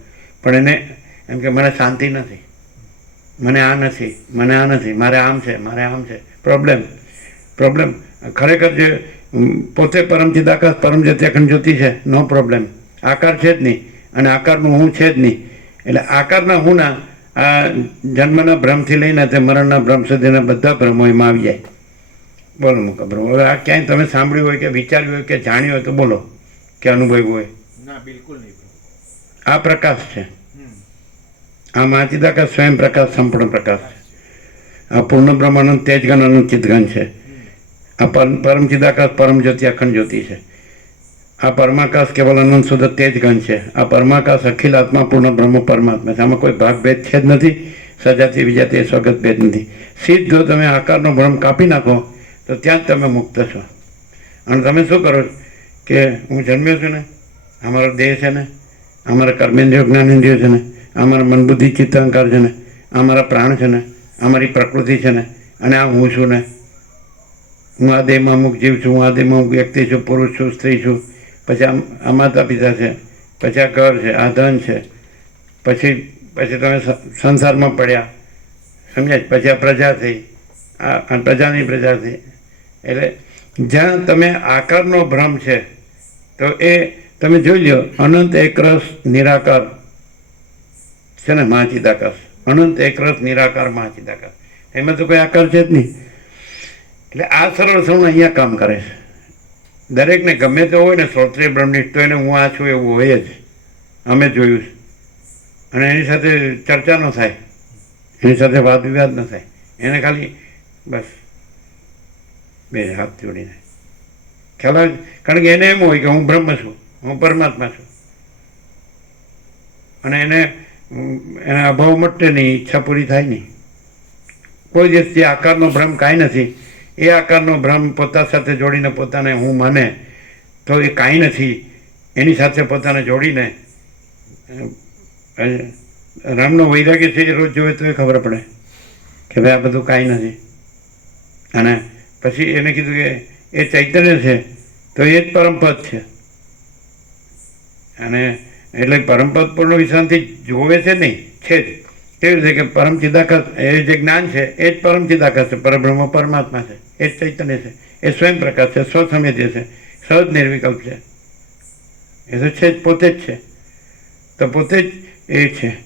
પણ એને એમ કે મને શાંતિ નથી, મને આ નથી, મને આ નથી, મારે આમ છે, મારે આમ છે. પ્રોબ્લેમ ખરેખર જે પોતે પરમ ચિદાકાશ પરમ જ્યોતિ અખંડ જ્યોતિ છે, નો પ્રોબ્લેમ. આકાર છે જ નહીં, અને આકારનું હું છે જ નહીં. એટલે આકારના હુંના આ જન્મના ભ્રમથી લઈને તે મરણના ભ્રમ સુધીના બધા ભ્રમો એમાં આવી જાય. બોલો મુકા બ્રહ્મ. હવે આ ક્યાંય તમે સાંભળ્યું હોય કે વિચાર્યું હોય કે જાણ્યું હોય તો બોલો, કે અનુભવ્યું હોય. ના, બિલકુલ નહીં. આ પ્રકાશ છે, આ મહાચિદાકાશ સ્વયં પ્રકાશ, સંપૂર્ણ પ્રકાશ છે. આ પૂર્ણ બ્રહ્મ અનંત તેજગન અનંત ચિદગન છે. આ પરમ ચિદાકાશ પરમ જ્યોતિ અખંડ જ્યોતિ છે. આ પરમાકાશ કેવલ અનંત શુદ્ધ તેજગન છે. આ પરમાકાશ અખિલ આત્મા પૂર્ણ બ્રહ્મ પરમાત્મા છે. આમાં કોઈ ભાગ ભેદ છે જ નથી, સજાતિ વિજાતિ સ્વગત ભેદ નથી. સીધો તમે આકારનો ભ્રમ કાપી નાખો તો ત્યાં જ તમે મુક્ત છો. અને તમે શું કરો કે હું જન્મ્યો છું ને, અમારો દેહ છે ને, અમારા કર્મેન્દ્રિયો જ્ઞાનેન્દ્રિયો છે ને, અમારા મન બુદ્ધિ ચિત્ત અહંકાર છે ને, અમારા પ્રાણ છે ને, અમારી પ્રકૃતિ છે ને, અને આ હું છું ને, હું આ દેહમાં અમુક જીવ છું, હું આ દેહમાં અમુક વ્યક્તિ છું, પુરુષ છું, સ્ત્રી છું, પછી આ માતા પિતા છે, પછી આ ઘર છે, આ ધન છે, પછી તમે સંસારમાં પડ્યા, સમજાય? પછી આ પ્રજા થઈ, આ પ્રજાની પ્રજા થઈ. એટલે જ્યાં તમે આકારનો ભ્રમ છે તો એ તમે જોઈ લો, અનંત એકરસ નિરાકાર છે ને મહાચિદાકાશ, અનંત એકરસ નિરાકાર મહાચિદાકાશ, એમાં તો કોઈ આકાર છે જ નહીં. એટલે આ સરળ સૌને અહીંયા કામ કરે છે. દરેકને ગમે તે હોય ને શ્રોત્રિય બ્રહ્મનિષ્ઠ, તો એને હું આ છું એવું હોય જ, અમે જોયું છે. અને એની સાથે ચર્ચા ન થાય, એની સાથે વાદ વિવાદ ન થાય, એને ખાલી બસ બે હાથ જોડીને ખ્યાલ આવે. કારણ કે એને એમ હોય કે હું બ્રહ્મ છું, હું પરમાત્મા છું, અને એને અભાવ મટે નહીં, ઈચ્છા પૂરી થાય નહીં. કોઈ દિવસ જે આકારનો ભ્રમ કાંઈ નથી, એ આકારનો ભ્રમ પોતા સાથે જોડીને પોતાને હું માને તો એ કાંઈ નથી. એની સાથે પોતાને જોડીને રામનો વૈરાગ્ય છે એ રોજ જોવે તો એ ખબર પડે કે ભાઈ આ બધું કાંઈ નથી. અને પછી એને કીધું કે એ ચૈતન્ય છે તો એ જ પરમપદ છે. અને એટલે પરમપદ પૂર્ણ વિશ્રાંતિ જોવે છે નહીં, છે જ. કેવી રીતે કે પરમ ચિદાકાશ એ જે જ્ઞાન છે એ જ પરમ ચિદાકાશ છે, પરબ્રહ્મ પરમાત્મા છે, એ જ ચૈતન્ય છે, એ સ્વયં પ્રકાશ છે, સ્વસમેધ્ય છે, સહજ નિર્વિકલ્પ છે, એ તો છે જ, પોતે જ છે. તો પોતે જ એ છે.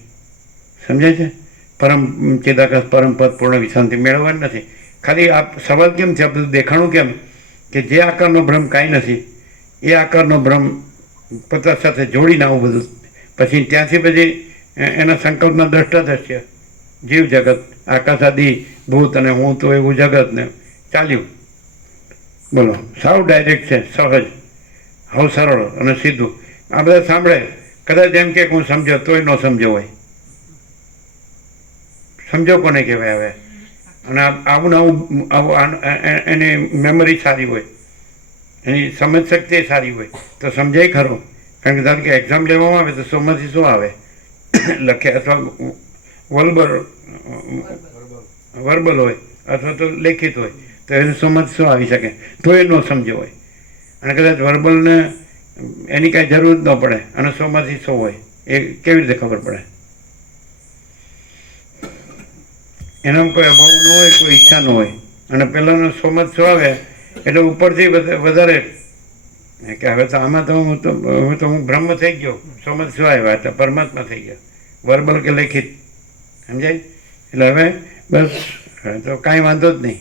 સમજાય છે? પરમ ચિદાકાશ પરમ પદ પૂર્ણ વિશાંતિ મેળવવાની નથી. ખાલી આ સવાલ કેમ છે, આ બધું દેખાણું કેમ કે જે આકારનો ભ્રમ કાંઈ નથી એ આકારનો ભ્રમ પોતા સાથે જોડીને આવું બધું, પછી ત્યાંથી પછી એના સંકલ્પના દ્રષ્ટા દ્રશ્ય જીવ જગત, આકાશાદી ભૂત અને હું તો એવું જગત ને ચાલ્યું. બોલો, સાવ ડાયરેક્ટ છે, સહજ, હાવ સરળ અને સીધું. આ બધા સાંભળે કદાચ એમ કે હું સમજો તોય ન સમજો હોય. સમજો કોને કહેવાય હવે? અને આવું ને આવું એની મેમરી સારી હોય, એની સમજ શક્તિ સારી હોય તો સમજાય ખરું. કારણ કે ધારો કે એક્ઝામ લેવામાં આવે તો સોમાંથી શું આવે લખે, અથવા વર્બલ હોય અથવા તો લેખિત હોય તો એને સોમાંથી શું આવી શકે, તો એ ન સમજો હોય. અને કદાચ વર્બલને એની કાંઈ જરૂર જ ન પડે અને સોમાંથી શું હોય એ કેવી રીતે ખબર પડે? એનામાં કોઈ અભાવ ન હોય, કોઈ ઈચ્છા ન હોય. અને પહેલાંનો સોમાં શું આવે એટલે ઉપરથી વધારે કે હવે તો આમાં તો હું બ્રહ્મ થઈ ગયો, સોમાં શું આવ્યા તો પરમાત્મા થઈ ગયો, વર્બલ કે લેખિત. સમજાય? એટલે હવે બસ તો કાંઈ વાંધો જ નહીં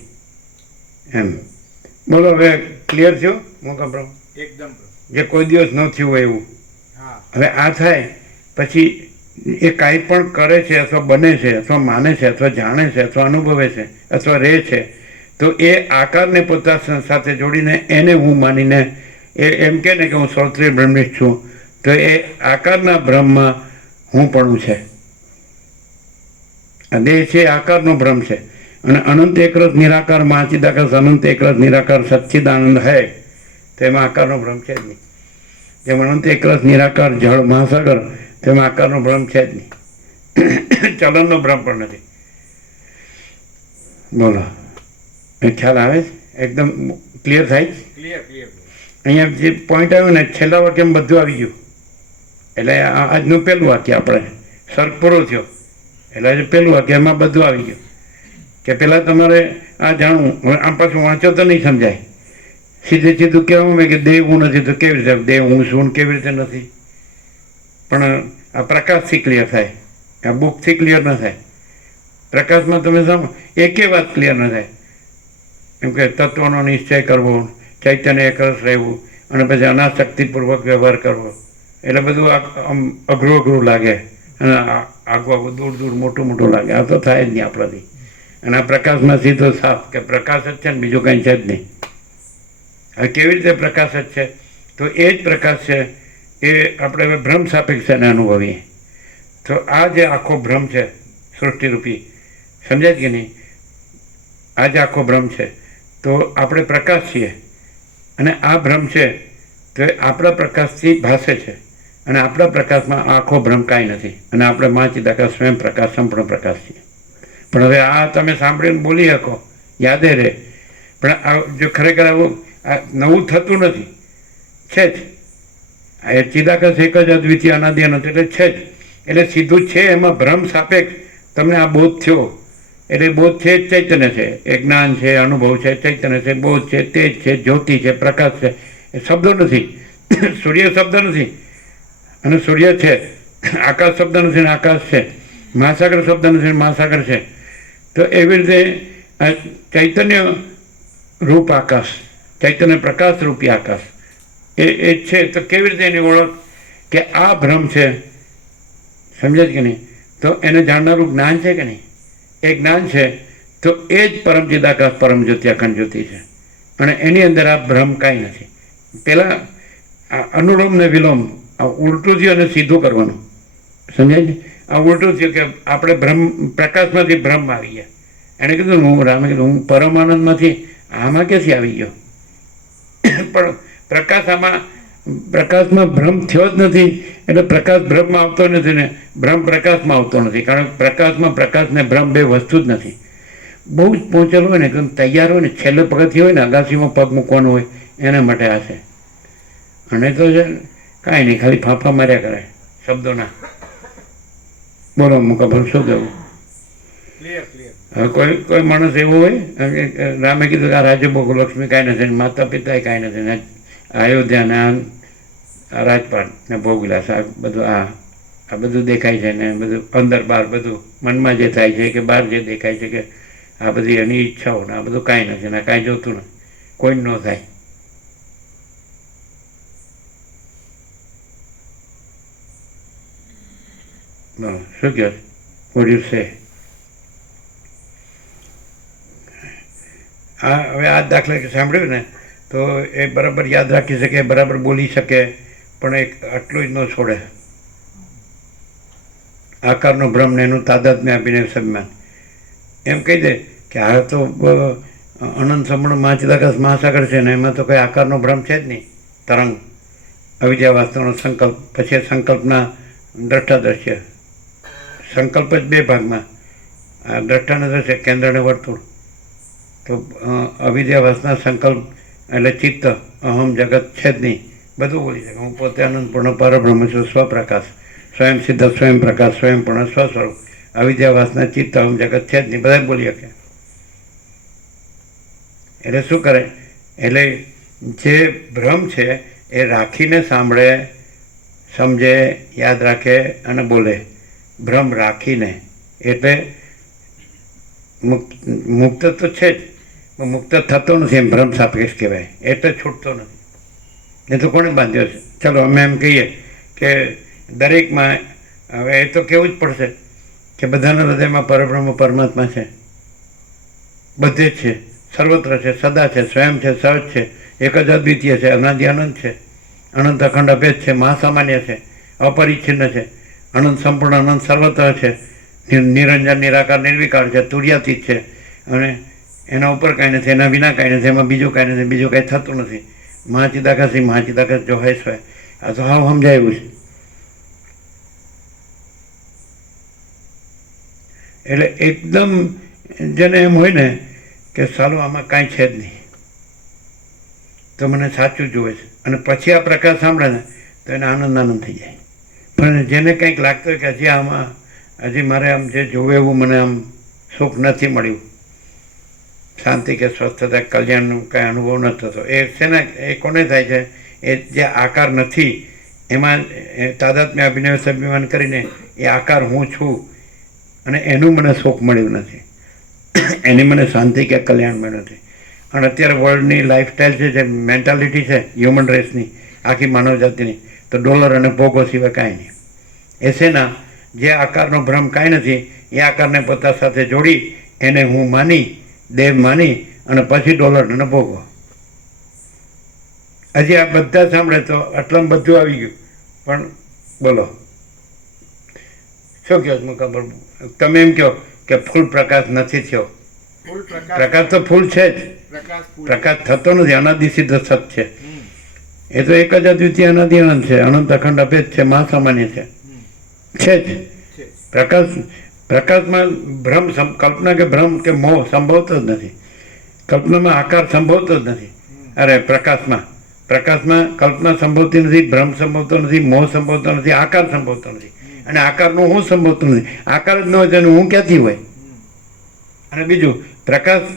એમ. બોલો, હવે ક્લિયર થયું? મોકા બ્રહ્મ એકદમ. જે કોઈ દિવસ ન થયું હોય એવું. હા. હવે આ થાય પછી એ કાંઈ પણ કરે છે અથવા બને છે અથવા માને છે અથવા જાણે છે અથવા અનુભવે છે અથવા રહે છે, તો એ આકારને પોતા સાથે જોડીને એને હું માનીને એ એમ કહે ને કે હું શ્રોત્રિય બ્રહ્મનિષ્ઠ છું, તો એ આકારના બ્રહ્મમાં હું પણ છે. આ દેહ છે આકારનો બ્રહ્મ છે. અને અનંત એકરસ નિરાકાર મહાચિદાકાશ અનંત એકરસ નિરાકાર સચ્ચિદાનંદ હૈ, તો એમાં આકારનો બ્રહ્મ છે જ નહીં. જેમ અનંત એકરસ નિરાકાર જળ મહાસાગર, તેમાં આકારનો ભ્રમ છે જ નહીં, ચલનનો ભ્રમ પણ નથી. બોલો, એ ખ્યાલ આવે છે? એકદમ ક્લિયર થાય છે? ક્લિયર. અહીંયા જે પોઈન્ટ આવ્યો ને છેલ્લા વાક્યમાં બધું આવી ગયું. એટલે આજનું પહેલું વાક્ય આપણે સર્ગ પૂરો થયો એટલે આજે પહેલું વાક્ય એમાં બધું આવી ગયું કે પહેલાં તમારે આ જાણવું. આમ પાછું વાંચો તો નહીં સમજાય. સીધું કહેવામાં આવે કે દેહ હું નથી, તો કેવી રીતે દેહ હું છું કેવી રીતે નથી? પણ આ પ્રકાશથી ક્લિયર થાય, આ બુકથી ક્લિયર ન થાય. પ્રકાશમાં તમે સમજો એકે વાત ક્લિયર ન થાય. એમ કે તત્વનો નિશ્ચય કરવો, ચૈતન્ય એકરસ રહેવું અને પછી અનાસક્તિપૂર્વક વ્યવહાર કરવો, એટલે બધું આમ અઘરું લાગે અને આગું દૂર મોટું લાગે. આ તો થાય જ નહીં આપણાથી. અને આ પ્રકાશમાં સીધો સાફ કે પ્રકાશ જ છે ને બીજું કંઈ છે જ નહીં. હવે કેવી રીતે પ્રકાશ જ છે? તો એ જ પ્રકાશ છે એ આપણે હવે ભ્રમ સાપેક્ષને અનુભવીએ. તો આ જે આખો ભ્રમ છે સૃષ્ટિરૂપી, સમજાય કે નહીં? આ જે આખો ભ્રમ છે તો આપણે પ્રકાશ છીએ અને આ ભ્રમ છે તો એ આપણા પ્રકાશથી ભાસે છે અને આપણા પ્રકાશમાં આખો ભ્રમ કાંઈ નથી. અને આપણે મહાચિદાકાશ સ્વયં પ્રકાશ, સંપૂર્ણ પ્રકાશ છીએ. પણ હવે આ તમે સાંભળીને બોલી શકો, યાદે રહે. પણ આ જો ખરેખર આવું આ નવું થતું નથી, છે જ. એ ચિદાકાશ એક જ અદ્વિતીય અનાદિ અનંત એટલે છે જ. એટલે સીધું છે એમાં ભ્રમ સાપેક્ષ તમને આ બોધ થયો એટલે બોધ છે જ ચૈતન્ય છે, એ જ્ઞાન છે, અનુભવ છે, ચૈતન્ય છે, બોધ છે, તેજ છે, જ્યોતિ છે, પ્રકાશ છે. એ શબ્દો નથી, સૂર્ય શબ્દ નથી અને સૂર્ય છે. આકાશ શબ્દ નથી ને આકાશ છે. મહાસાગર શબ્દ નથી ને મહાસાગર છે. તો એવી રીતે ચૈતન્ય રૂપ આકાશ, ચૈતન્ય પ્રકાશ રૂપી આકાશ એ છે. તો કેવી રીતે એની ઓળખ કે આ ભ્રમ છે, સમજે કે નહીં? તો એને જાણનારું જ્ઞાન છે કે નહીં? એ જ્ઞાન છે તો એ જ પરમ ચિદાકાશ પરમ જ્યોતિ અખંડ જ્યોતિ છે. અને એની અંદર આ ભ્રમ કાંઈ નથી. પહેલાં અનુલોમ ને વિલોમ આ ઉલટું થયું અને સીધું કરવાનું, સમજાય છે? આ ઉલટું થયું કે આપણે ભ્રમ પ્રકાશમાંથી ભ્રમ આવી ગયા. એણે કીધું હું રામે કીધું હું પરમાનંદમાંથી આમાં ક્યાંથી આવી ગયો? પણ પ્રકાશમાં ભ્રમ થયો જ નથી એટલે પ્રકાશ ભ્રમમાં આવતો નથી ને ભ્રમ પ્રકાશમાં આવતો નથી. કારણ કે પ્રકાશ ને ભ્રમ બે વસ્તુ જ નથી. બહુ જ પહોંચેલું હોય ને એકદમ તૈયાર હોય ને છેલ્લે પગથિયું હોય ને અગાસીમાં પગ મૂકવાનું હોય એના માટે આ છે. અને તો છે કાંઈ નહીં, ખાલી ફાંફા માર્યા કરે શબ્દોના. બોલો મુકાભાઈ, શું કહેવું? હવે કોઈ માણસ એવો હોય, રામે કીધું કે આ રાજ્ય ભોગ લક્ષ્મી કાંઈ નથી, માતા પિતા કાંઈ નથી ને અયોધ્યા ને રાજપાટ ને ભોગવિલાસ આ બધું આ બધું દેખાય છે ને બધું અંદર બહાર બધું મનમાં જે થાય છે કે બહાર જે દેખાય છે કે આ બધી એની ઈચ્છાઓ ને આ બધું કાંઈ નથી ને આ કાંઈ જોતું નથી, કોઈ ન થાય. બોલો શું કહો? What you say? હવે આ દાખલા સાંભળ્યું ને તો એ બરાબર યાદ રાખી શકે, બરાબર બોલી શકે, પણ એક આટલું જ ન છોડે. આકારનો ભ્રમ ને એનું તાદાત્મ્ય આપીને સન્માન એમ કહી દે કે આ તો અનંત સંપૂર્ણ મહાચિદાકાશ મહાસાગર છે ને એમાં તો કંઈ આકારનો ભ્રમ છે જ નહીં. તરંગ અવિદ્યાવાસ્તવનો સંકલ્પ, પછી સંકલ્પના દ્રષ્ટા દ્રશ્ય. સંકલ્પ જ બે ભાગમાં, આ દ્રષ્ટાને દ્રશ્ય, કેન્દ્રને વર્તુળ. તો અવિદ્યાવાસના સંકલ્પ એટલે ચિત્ત, અહમ, જગત છે જ નહીં, બધું બોલી શકે. હું પોતે અનંતપૂર્ણ પરબ્રહ્મ છું, સ્વપ્રકાશ, સ્વયં સિદ્ધ, સ્વયં પ્રકાશ, સ્વયંપૂર્ણ સ્વસ્વરૂપ. અવિદ્યાવાસના ચિત્ત, અહમ, જગત છે જ નહીં, બધા બોલી શકે. એટલે શું કરે? એટલે જે ભ્રમ છે એ રાખીને સાંભળે, સમજે, યાદ રાખે અને બોલે. ભ્રમ રાખીને એટલે મુક્ત તો છે જ, મુક્ત થતો નથી, એમ ભ્રમ સાપેક્ષ કહેવાય, એટલે છૂટતો નથી. એ તો કોણે બાંધ્યો છે? ચલો અમે એમ કહીએ કે દરેકમાં, હવે એ તો કહેવું જ પડશે કે બધાના હૃદયમાં પરબ્રહ્મ પરમાત્મા છે, બધે જ છે, સર્વત્ર છે, સદા છે, સ્વયં છે, સહજ છે, એક જ અદ્વિતીય છે, અનાદિ અનંત છે, અનંત અખંડ અભેદ છે, મહાસામાન્ય છે, અપરિચ્છિન્ન છે, અનંત સંપૂર્ણ અનંત સર્વત્ર છે, નિરંજન નિરાકાર નિર્વિકાર છે, તુર્યાતીત છે, અને એના ઉપર કાંઈ નથી, એના વિના કાંઈ નથી, એમાં બીજું કાંઈ નથી, બીજું કાંઈ થતું નથી. મહાચિદાકાશ મહાચિદાકાશ જો હોય સ્વય. આ તો હાવ સમજાયું છે. એટલે એકદમ જેને એમ હોય ને કે સાલું આમાં કાંઈ છે જ નહીં, તો મને સાચું જોવે છે, અને પછી આ પ્રકાર સાંભળે ને તો એને આનંદ થઈ જાય. પણ જેને કંઈક લાગતું હોય કે હજી મારે આમ જે જોવે એવું મને આમ સુખ નથી મળ્યું, શાંતિ કે સ્વસ્થતા કલ્યાણનું કાંઈ અનુભવ નથી થતો, એ છે ને એ કોને થાય છે? એ જે આકાર નથી એમાં તાદાત્મ્ય અભિનય સ્વાભિમાન કરીને એ આકાર હું છું અને એનું મને સુખ મળ્યું નથી, એની મને શાંતિ કે કલ્યાણ મળ્યું નથી. અને અત્યારે વર્લ્ડની લાઈફસ્ટાઈલ છે, જે મેન્ટાલિટી છે હ્યુમન રેસની, આખી માનવ જાતિની, તો ડોલર અને ભોગો સિવાય કાંઈ નહીં. એ શેના? જે આકારનો ભ્રમ કાંઈ નથી એ આકારને પોતા સાથે જોડી એને હું માની, દેવ માની, અને પછી ડોલર અને ભોગો. હજી આ બધા સાંભળે તો આટલામાં બધું આવી ગયું. પણ બોલો શું કહો? ખબર તમે એમ કહો કે ફૂલ પ્રકાશ નથી થયો. પ્રકાશ તો ફૂલ છે જ, પ્રકાશ થતો નથી, અનાદિ સિદ્ધ સત છે. એ તો એક જ અદ્વિતીય અનાદિ અનંત છે, અનંત અખંડ અભેદ છે, મહાસામાન્ય છે જ. પ્રકાશમાં ભ્રમ, કલ્પના કે ભ્રમ કે મોહ સંભવતો જ નથી. કલ્પનામાં આકાર સંભવતો જ નથી. અરે પ્રકાશમાં કલ્પના સંભવતી નથી, ભ્રમ સંભવતો નથી, મોહ સંભવતો નથી, આકાર સંભવતો નથી, અને આકારનું હું સંભવતું નથી. આકાર જ ન હોય તેનું હું ક્યાંથી હોય? અને બીજું, પ્રકાશ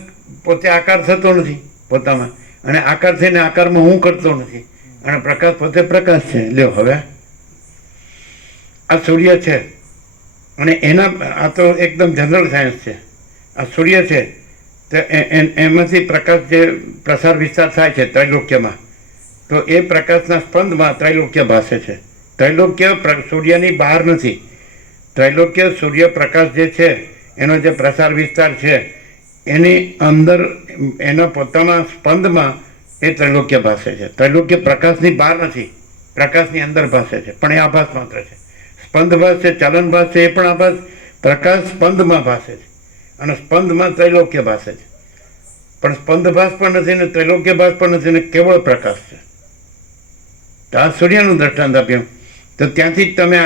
પોતે આકાર થતો નથી પોતામાં, અને આકાર થઈને આકારમાં હું કરતો નથી, અને પ્રકાશ પોતે પ્રકાશ છે. લ્યો હવે આ સૂર્ય છે, અને એના, આ તો એકદમ જનરલ સાયન્સ છે. આ સૂર્ય છે તો એમાંથી પ્રકાશ જે પ્રસાર વિસ્તાર થાય છે ત્રૈલોક્યમાં, તો એ પ્રકાશના સ્પંદમાં ત્રૈલોક્ય ભાસે છે. ત્રૈલોક્ય સૂર્યની બહાર નથી. ત્રૈલોક્ય સૂર્યપ્રકાશ જે છે એનો જે પ્રસાર વિસ્તાર છે એની અંદર, એના પોતાના સ્પંદમાં એ ત્રૈલોક્ય ભાસે છે. ત્રૈલોક્ય પ્રકાશની બહાર નથી, પ્રકાશની અંદર ભાસે છે, પણ એ આભાસ માત્ર છે. સ્પંદ ભાસ છે, ચલન ભાસ છે, એ પણ આભાસ. પ્રકાશ સ્પંદમાં ભાસે છે, અને સ્પંદમાં ત્રૈલોક્ય ભાસે છે. પણ સ્પંદ ભાસ પણ નથી ને ત્રૈલોક્ય ભાસ પણ નથી ને કેવળ પ્રકાશ છે. તો આ સૂર્યનું દ્રષ્ટાંત આપ્યું, તો ત્યાંથી જ તમે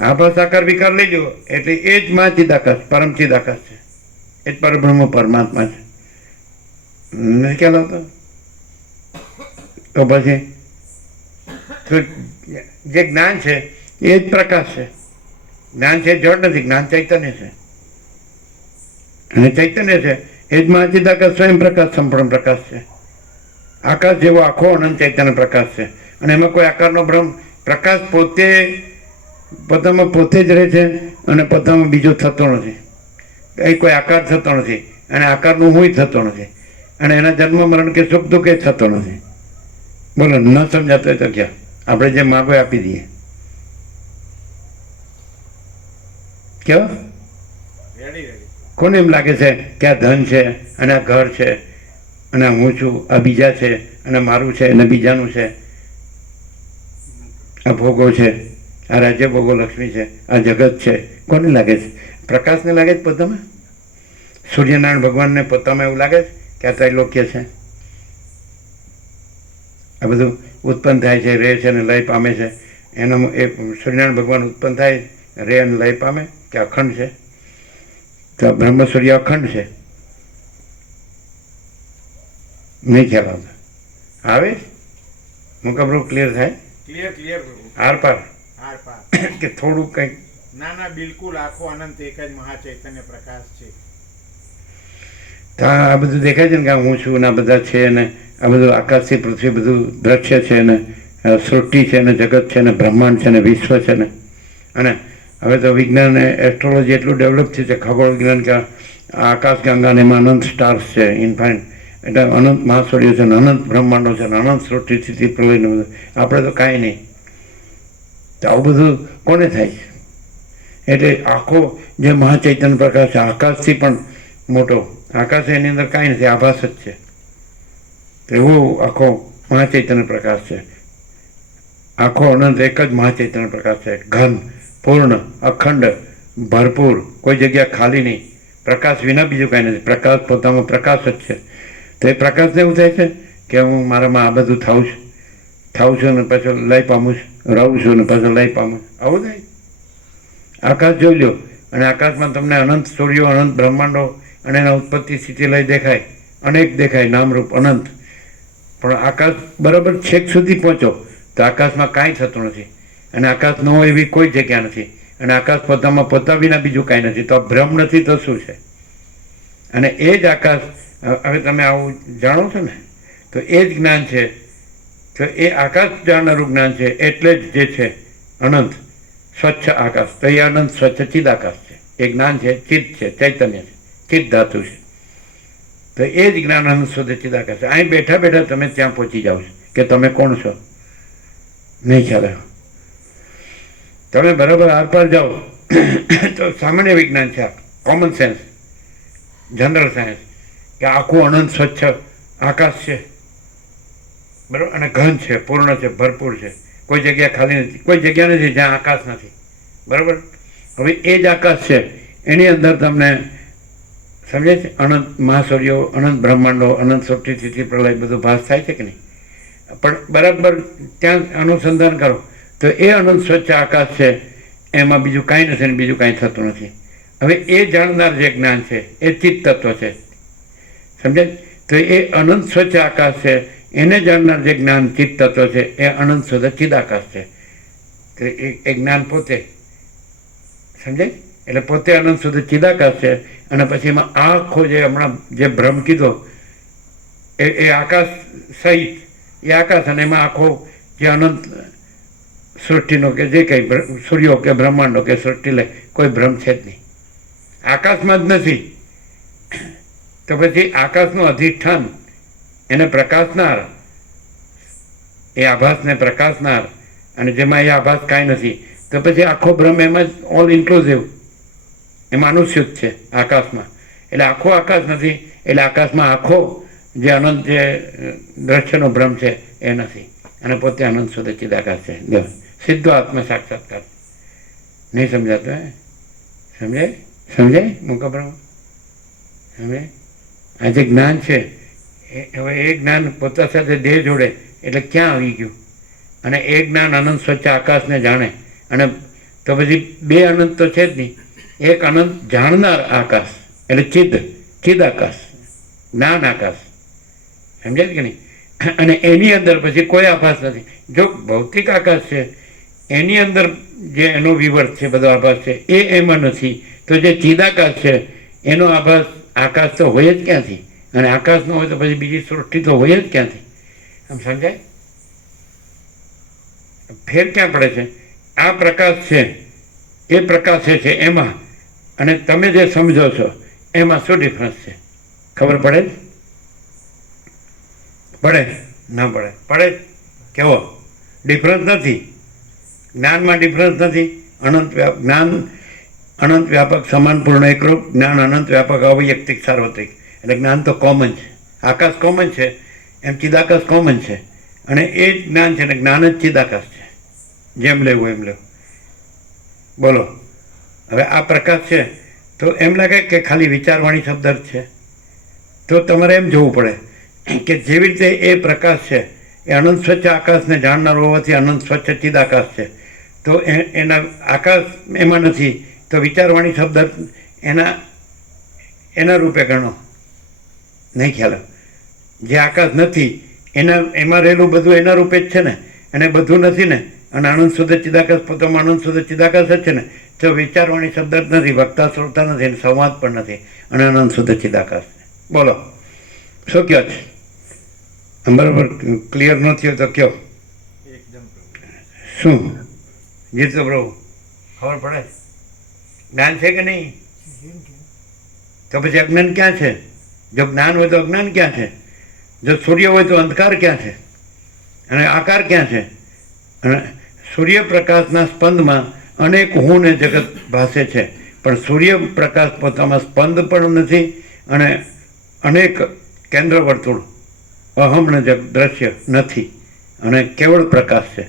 આભાસ આકાર વિકાર લઈ લો, એટલે એ જ મહાચિદાકાશ, પરમચિદાકાશ છે, એ જ પરબ્રહ્મ પરમાત્મા છે. નથી ખ્યાલ આવતો? તો પછી જે જ્ઞાન છે એ જ પ્રકાશ છે. જ્ઞાન છે જડ નથી, જ્ઞાન ચૈતન્ય છે, અને ચૈતન્ય છે એ જ મહાચિદાકાશ સ્વયં પ્રકાશ, સંપૂર્ણ પ્રકાશ છે. આકાશ જેવો આખો અનંત ચૈતન્ય પ્રકાશ છે, અને એમાં કોઈ આકારનો ભ્રમ, પ્રકાશ પોતે પોતામાં પોતે જ રહે છે અને પોતામાં બીજો થતો નથી. એ કોઈ આકાર થતો નથી અને આકારનું હુંય થતો નથી અને એના જન્મ મરણ કે સુખ દુઃખ એ થતો નથી. બોલો, ન સમજાતો હોય તો ક્યાં આપણે જે માગો એ આપી દઈએ. કેવો રેડી રેડી. કોને એમ લાગે છે કે આ ધન છે અને આ ઘર છે અને આ હું છું, આ બીજા છે અને મારું છે અને બીજાનું છે, આ ભોગો છે, આ રાજ્ય ભોગો લક્ષ્મી છે, આ જગત છે? કોને લાગે છે? પ્રકાશને લાગે છે પોતામાં? સૂર્યનારાયણ ભગવાનને પોતામાં એવું લાગે છે કે આ ત્રૈલોક્ય છે? આ બધું ઉત્પન્ન થાય છે, રહે છે અને લય પામે છે. એનો એ સૂર્યનારાયણ ભગવાન ઉત્પન્ન થાય, રહે અને લય પામે કે અખંડ છે? તો બ્રહ્મ સૂર્ય અખંડ છે? નહીં ખ્યાલ આવતો. આવે મુકાબરો ક્લિયર થાય? Clear clear. આર પાર આર પાર. કે થોડું કંઈક? ના ના, બિલકુલ આખો અનંત એક જ મહાચૈતન્ય પ્રકાશ છે. તો આ બધું દેખાય છે ને કે આ હું છું ને આ બધા છે ને આ બધું આકાશથી પૃથ્વી બધું દ્રશ્ય છે ને સૃષ્ટિ છે ને જગત છે ને બ્રહ્માંડ છે ને વિશ્વ છે ને. અને હવે તો વિજ્ઞાન એસ્ટ્રોલોજી એટલું ડેવલપ થયું છે, ખગોળ વિજ્ઞાન, કે આ આકાશગંગા ને એમાં અનંત સ્ટાર્સ છે, ઇનફાઇન, એટલે અનંત મહાસૂર્યો છે ને અનંત બ્રહ્માંડો છે ને અનંત સૃષ્ટિ સ્થિતિ પ્રલયને બધું. આપણે તો કાંઈ નહીં. તો આવું બધું કોને થાય છે? એટલે આખો જે મહાચૈતન્ય પ્રકાશ છે, આકાશથી પણ મોટો આકાશ, એની અંદર કાંઈ નથી, આભાસ જ છે. એવો આખો મહાચૈતન્ય પ્રકાશ છે. આખો અનંત એક જ મહાચૈતન્ય પ્રકાશ છે, ઘન, પૂર્ણ, અખંડ, ભરપૂર, કોઈ જગ્યા ખાલી નહીં. પ્રકાશ વિના બીજું કાંઈ નથી. પ્રકાશ પોતામાં પ્રકાશ જ છે. તો એ પ્રકાશને એવું થાય છે કે હું મારામાં આ બધું થાઉં છું ને પછી લઈ પામું છું, રહું છું ને પછી લઈ પામું, આવું થાય. આકાશ જોઈ લો અને આકાશમાં તમને અનંત સૂર્યો, અનંત બ્રહ્માંડો અને એના ઉત્પત્તિ સ્થિતિ લઈ દેખાય, અનેક દેખાય, નામરૂપ અનંત. પણ આકાશ બરાબર છેક સુધી પહોંચો તો આકાશમાં કાંઈ થતું નથી અને આકાશ ન હોય એવી કોઈ જગ્યા નથી અને આકાશ પોતામાં પોતા વિના બીજું કાંઈ નથી. તો આ ભ્રમ નથી તો શું છે? અને એ જ આકાશ, હવે તમે આવું જાણો છો ને, તો એ જ જ્ઞાન છે. તો એ આકાશ જાણનારું જ્ઞાન છે, એટલે જ જે છે અનંત સ્વચ્છ આકાશ. તો એ અનંત સ્વચ્છ ચિદ આકાશ છે. એ જ્ઞાન છે, ચિત્ત છે, ચૈતન્ય છે, ચિત્ત ધાતુ છે. તો એ જ જ્ઞાન અનંત શુદ્ધ ચિદ આકાશ છે. અહીં બેઠા બેઠા તમે ત્યાં પહોંચી જાઓ છો કે તમે કોણ છો, નહીં ખ્યાલ આવ્યો. તમે બરાબર આરપાર જાઓ તો સામાન્ય વિજ્ઞાન છે, કોમન સેન્સ, જનરલ સાયન્સ, કે આખું અનંત સ્વચ્છ આકાશ છે, બરાબર, અને ઘન છે, પૂર્ણ છે, ભરપૂર છે, કોઈ જગ્યા ખાલી નથી, કોઈ જગ્યા નથી જ્યાં આકાશ નથી, બરાબર. હવે એ જ આકાશ છે, એની અંદર તમને સમજે છે અનંત મહાસૂર્યો, અનંત બ્રહ્માંડો, અનંત સૃષ્ટિ સ્થિતિ પ્રલય બધું ભાસ થાય છે કે નહીં? પણ બરાબર ત્યાં અનુસંધાન કરો તો એ અનંત સ્વચ્છ આકાશ છે, એમાં બીજું કાંઈ નથી ને બીજું કાંઈ થતું નથી. હવે એ જાણનાર જે જ્ઞાન છે એ ચિત્ત તત્વ છે, સમજાય? તો એ અનંત સ્વચ્છ આકાશ છે, એને જાણનાર જે જ્ઞાન ચિત્ત તત્વ છે એ અનંત શુદ્ધ ચિદાકાશ છે. તો એ જ્ઞાન પોતે, સમજાય? એટલે પોતે અનંત શુદ્ધ ચિદાકાશ છે. અને પછી એમાં આખો જે હમણાં જે ભ્રમ કીધો એ આકાશ સહિત એ આકાશ, અને એમાં આખો જે અનંત સૃષ્ટિનો કે જે કંઈ સૂર્યો કે બ્રહ્માંડો કે સૃષ્ટિ લે કોઈ ભ્રમ છે જ નહીં, આકાશમાં જ નથી. તો પછી આકાશનું અધિષ્ઠાન, એને પ્રકાશનાર, એ આભાસને પ્રકાશનાર, અને જેમાં એ આભાસ કાંઈ નથી, તો પછી આખો બ્રહ્મ એમાં જ ઓલ ઇન્ક્લુઝિવ, એમાં અનુસ્યુત છે આકાશમાં. એટલે આખો આકાશ નથી, એટલે આકાશમાં આખો જે અનંત જે દ્રશ્યનો ભ્રમ છે એ નથી, અને પોતે અનંત શુદ્ધ ચિદાકાશ છે. સીધો આત્મ સાક્ષાત્કાર. નહીં સમજાતો? હે સમજાય? સમજાય મુકાબ્રહ્મ? સમજાય? આ જે જ્ઞાન છે હવે એ જ્ઞાન પોતા સાથે દેહ જોડે એટલે ક્યાં આવી ગયું? અને એ જ્ઞાન અનંત સ્વચ્છ આકાશને જાણે, અને તો પછી બે અનંત તો છે જ નહીં, એક અનંત જાણનાર આકાશ એટલે ચિદ આકાશ, જ્ઞાન આકાશ, સમજાય કે નહીં? અને એની અંદર પછી કોઈ આભાસ નથી. જો ભૌતિક આકાશ છે એની અંદર જે એનો વિવર્ત છે, બધો આભાસ છે, એ એમાં નથી. તો જે ચિદાકાશ છે એનો આભાસ, આકાશ તો હોય જ ક્યાંથી? અને આકાશ ન હોય તો પછી બીજી સૃષ્ટિ તો હોય જ ક્યાંથી? આમ સમજાય? ફેર ક્યાં પડે છે આ પ્રકાશ છે એ પ્રકાશે છે એમાં અને તમે જે સમજો છો એમાં શું ડિફરન્સ છે? ખબર પડે? પડે? ના પડે? પડે? કેવો ડિફરન્સ નથી? જ્ઞાનમાં ડિફરન્સ નથી. જ્ઞાન અનંત વ્યાપક સમાન પૂર્ણ એકરૂપ, જ્ઞાન અનંત વ્યાપક અવૈયક્તિક સાર્વત્રિક. એટલે જ્ઞાન તો કોમન છે, આકાશ કોમન છે, એમ ચિદાકાશ કોમન છે, અને એ જ જ્ઞાન છે ને જ્ઞાન જ ચિદાકાશ છે. જેમ લેવું એમ લેવું. બોલો. હવે આ પ્રકાશ છે તો એમ લાગે કે ખાલી વિચારવાણી શબ્દ જ છે, તો તમારે એમ જોવું પડે કે જેવી રીતે એ પ્રકાશ છે એ અનંત સ્વચ્છ આકાશને જાણનાર હોવાથી અનંત સ્વચ્છ ચિદાકાશ છે, તો એના આકાશ એમાં નથી, તો વિચારવાણી શબ્દ એના રૂપે ગણો. નહીં ખ્યાલ? જે આકાશ નથી એમાં રહેલું બધું એના રૂપે જ છે ને, અને બધું નથી ને, અને આનંદ શુદ્ધ ચિદાકાશ પોતામાં આનંદ શુદ્ધ ચિદાકાશ જ છે ને, તો વિચારવાણી શબ્દ જ નથી, વક્તા શ્રોતા નથી, અને સંવાદ પણ નથી, અને આનંદ શુદ્ધ ચિદાકાશ છે. બોલો શું કહો છે? બરાબર ક્લિયર ન થયો તો કયો? શું જીતો પ્રભુ ખબર પડે? જ્ઞાન છે કે નહીં? તો પછી અજ્ઞાન ક્યાં છે? જો જ્ઞાન હોય તો અજ્ઞાન ક્યાં છે? જો સૂર્ય હોય તો અંધકાર ક્યાં છે? અને આકાર ક્યાં છે? અને સૂર્યપ્રકાશના સ્પંદમાં અનેક હું ને જગત ભાસે છે, પણ સૂર્યપ્રકાશ પોતામાં સ્પંદ પણ નથી, અને અનેક કેન્દ્ર વર્તુળ અહમ ને જગ દ્રશ્ય નથી, અને કેવળ પ્રકાશ છે.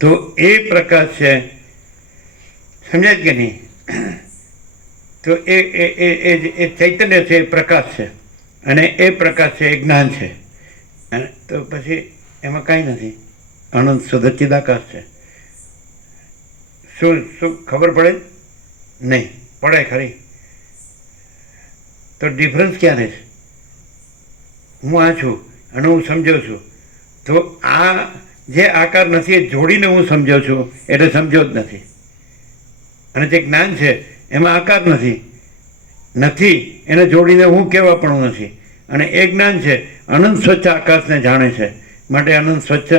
તો એ પ્રકાશ છે, સમજાય કે નહીં? તો એ ચૈતન્ય છે, એ પ્રકાશ છે, અને એ પ્રકાશ છે એ જ્ઞાન છે. અને તો પછી એમાં કાંઈ નથી, અનંત શુદ્ધ ચિદાકાશ છે. શું શું ખબર પડે? નહીં પડે ખરી. તો ડિફરન્સ ક્યાં રહે છે? હું આ છું અને હું સમજ્યો છું, તો આ જે આકાર નથી એ જોડીને હું સમજ્યો છું એટલે સમજ્યો જ નથી. અને જે જ્ઞાન છે એમાં આકાર નથી એને જોડીને હું કહેવા પણ નથી. અને એ જ્ઞાન છે અનંત સ્વચ્છ આકાશને જાણે છે, માટે અનંત સ્વચ્છ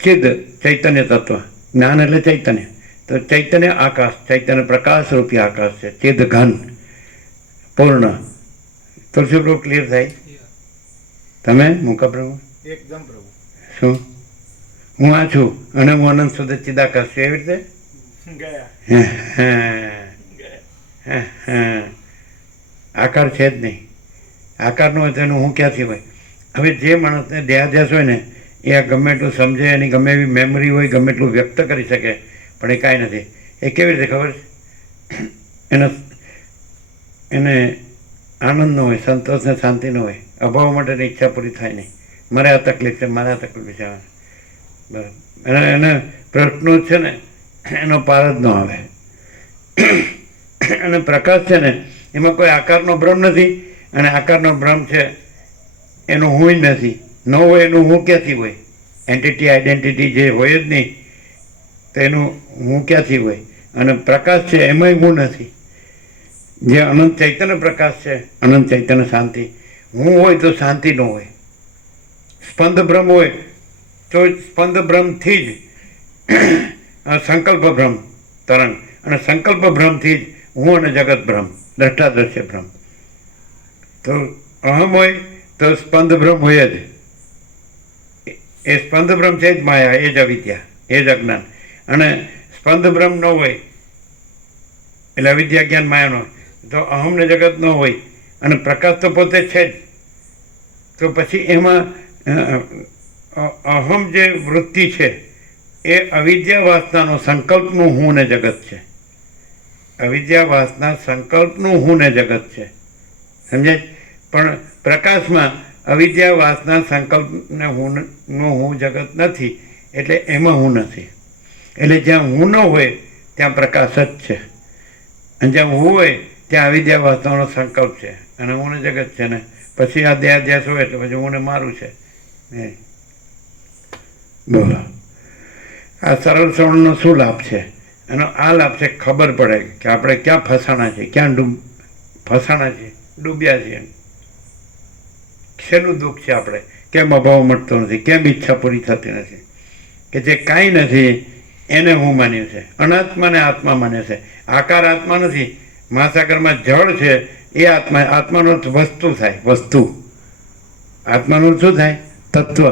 ચિદ ચૈતન્ય તત્વ. જ્ઞાન એટલે ચૈતન્ય, તો ચૈતન્ય આકાશ, ચૈતન્ય પ્રકાશ રૂપી આકાશ છે, ચિદ ઘન પૂર્ણ. તુલસી પ્રભુ ક્લિયર થાય? તમે મૂકા પ્રભુ? એકદમ પ્રભુ. શું? હું આ છું અને હું અનંત શુદ્ધ ચિદાકાશ છું, એવી રીતે આકાર છે જ નહીં. આકાર નો હોય તો એનું હું ક્યાંથી હોય? હવે જે માણસને દેહાધ્યાસ હોય ને એ આ ગમે એટલું સમજે, એની ગમે એવી મેમરી હોય, ગમે એટલું વ્યક્ત કરી શકે, પણ એ કાંઈ નથી. એ કેવી રીતે ખબર છે? એને આનંદ ન હોય, સંતોષ ને શાંતિ ન હોય, અભાવ માટેની ઈચ્છા પૂરી થાય નહીં. મારે આ તકલીફ છે, મારે આ તકલીફ છે, બરાબર. એને પ્રશ્નો છે ને એનો પાર જ ન આવે. અને પ્રકાશ છે ને એમાં કોઈ આકારનો ભ્રમ નથી, અને આકારનો ભ્રમ છે એનું હું નથી. ન હોય એનું હું ક્યાંથી હોય? એન્ટિટી આઈડેન્ટિટી જે હોય જ નહીં, તો એનું હું ક્યાંથી હોય? અને પ્રકાશ છે એમાંય હું નથી. જે અનંત ચૈતન્ય પ્રકાશ છે, અનંત ચૈતન્ય શાંતિ, હું હોય તો શાંતિ ન હોય. સ્પંદ ભ્રમ હોય તો સ્પંદ ભ્રમથી જ સંકલ્પ ભ્રમ તરંગ, અને સંકલ્પ ભ્રમથી જ હું અને જગત ભ્રમ, દ્રષ્ટા દ્રશ્ય ભ્રમ. તો અહમ હોય તો સ્પંદ ભ્રમ હોય જ. એ સ્પંદ ભ્રમ છે જ માયા, એ જ અવિદ્યા, એ જ અજ્ઞાન. અને સ્પંદ ભ્રમ ન હોય એટલે અવિદ્યા જ્ઞાન માયા ન હોય, તો અહમ ને જગત ન હોય, અને પ્રકાશ તો પોતે છે જ. તો પછી એમાં અહમ જે વૃત્તિ છે એ અવિદ્યા વાસનાનો સંકલ્પનું હું ને જગત છે. અવિદ્યા વાસના સંકલ્પનું હું ને જગત છે, સમજાય? પણ પ્રકાશમાં અવિદ્યા વાસના સંકલ્પને હું જગત નથી, એટલે એમાં હું નથી. એટલે જ્યાં હું ન હોય ત્યાં પ્રકાશ જ છે, અને જ્યાં હું હોય ત્યાં અવિદ્યા વાસનાનો સંકલ્પ છે, અને હું ને જગત છે ને. પછી આ દેહાધ્યાસ હોય એટલે પછી હું ને મારું છે. બોલો, આ સરળ શ્રવણનો શું લાભ છે? એનો આ લાભ છે ખબર પડે કે આપણે ક્યાં ફસાણા છે, ક્યાં ફસાણા છે, ડૂબ્યા છીએ, શેનું દુઃખ છે આપણે, કેમ અભાવ મળતો નથી, કેમ ઈચ્છા પૂરી થતી નથી, કે જે કાંઈ નથી એને હું માન્યું છે. અનાત્માને આત્મા માને છે. આકાર આત્મા નથી. મહાસાગરમાં જળ છે એ આત્મા. આત્માનો અર્થ વસ્તુ થાય, વસ્તુ. આત્માનો અર્થ શું થાય? તત્વ.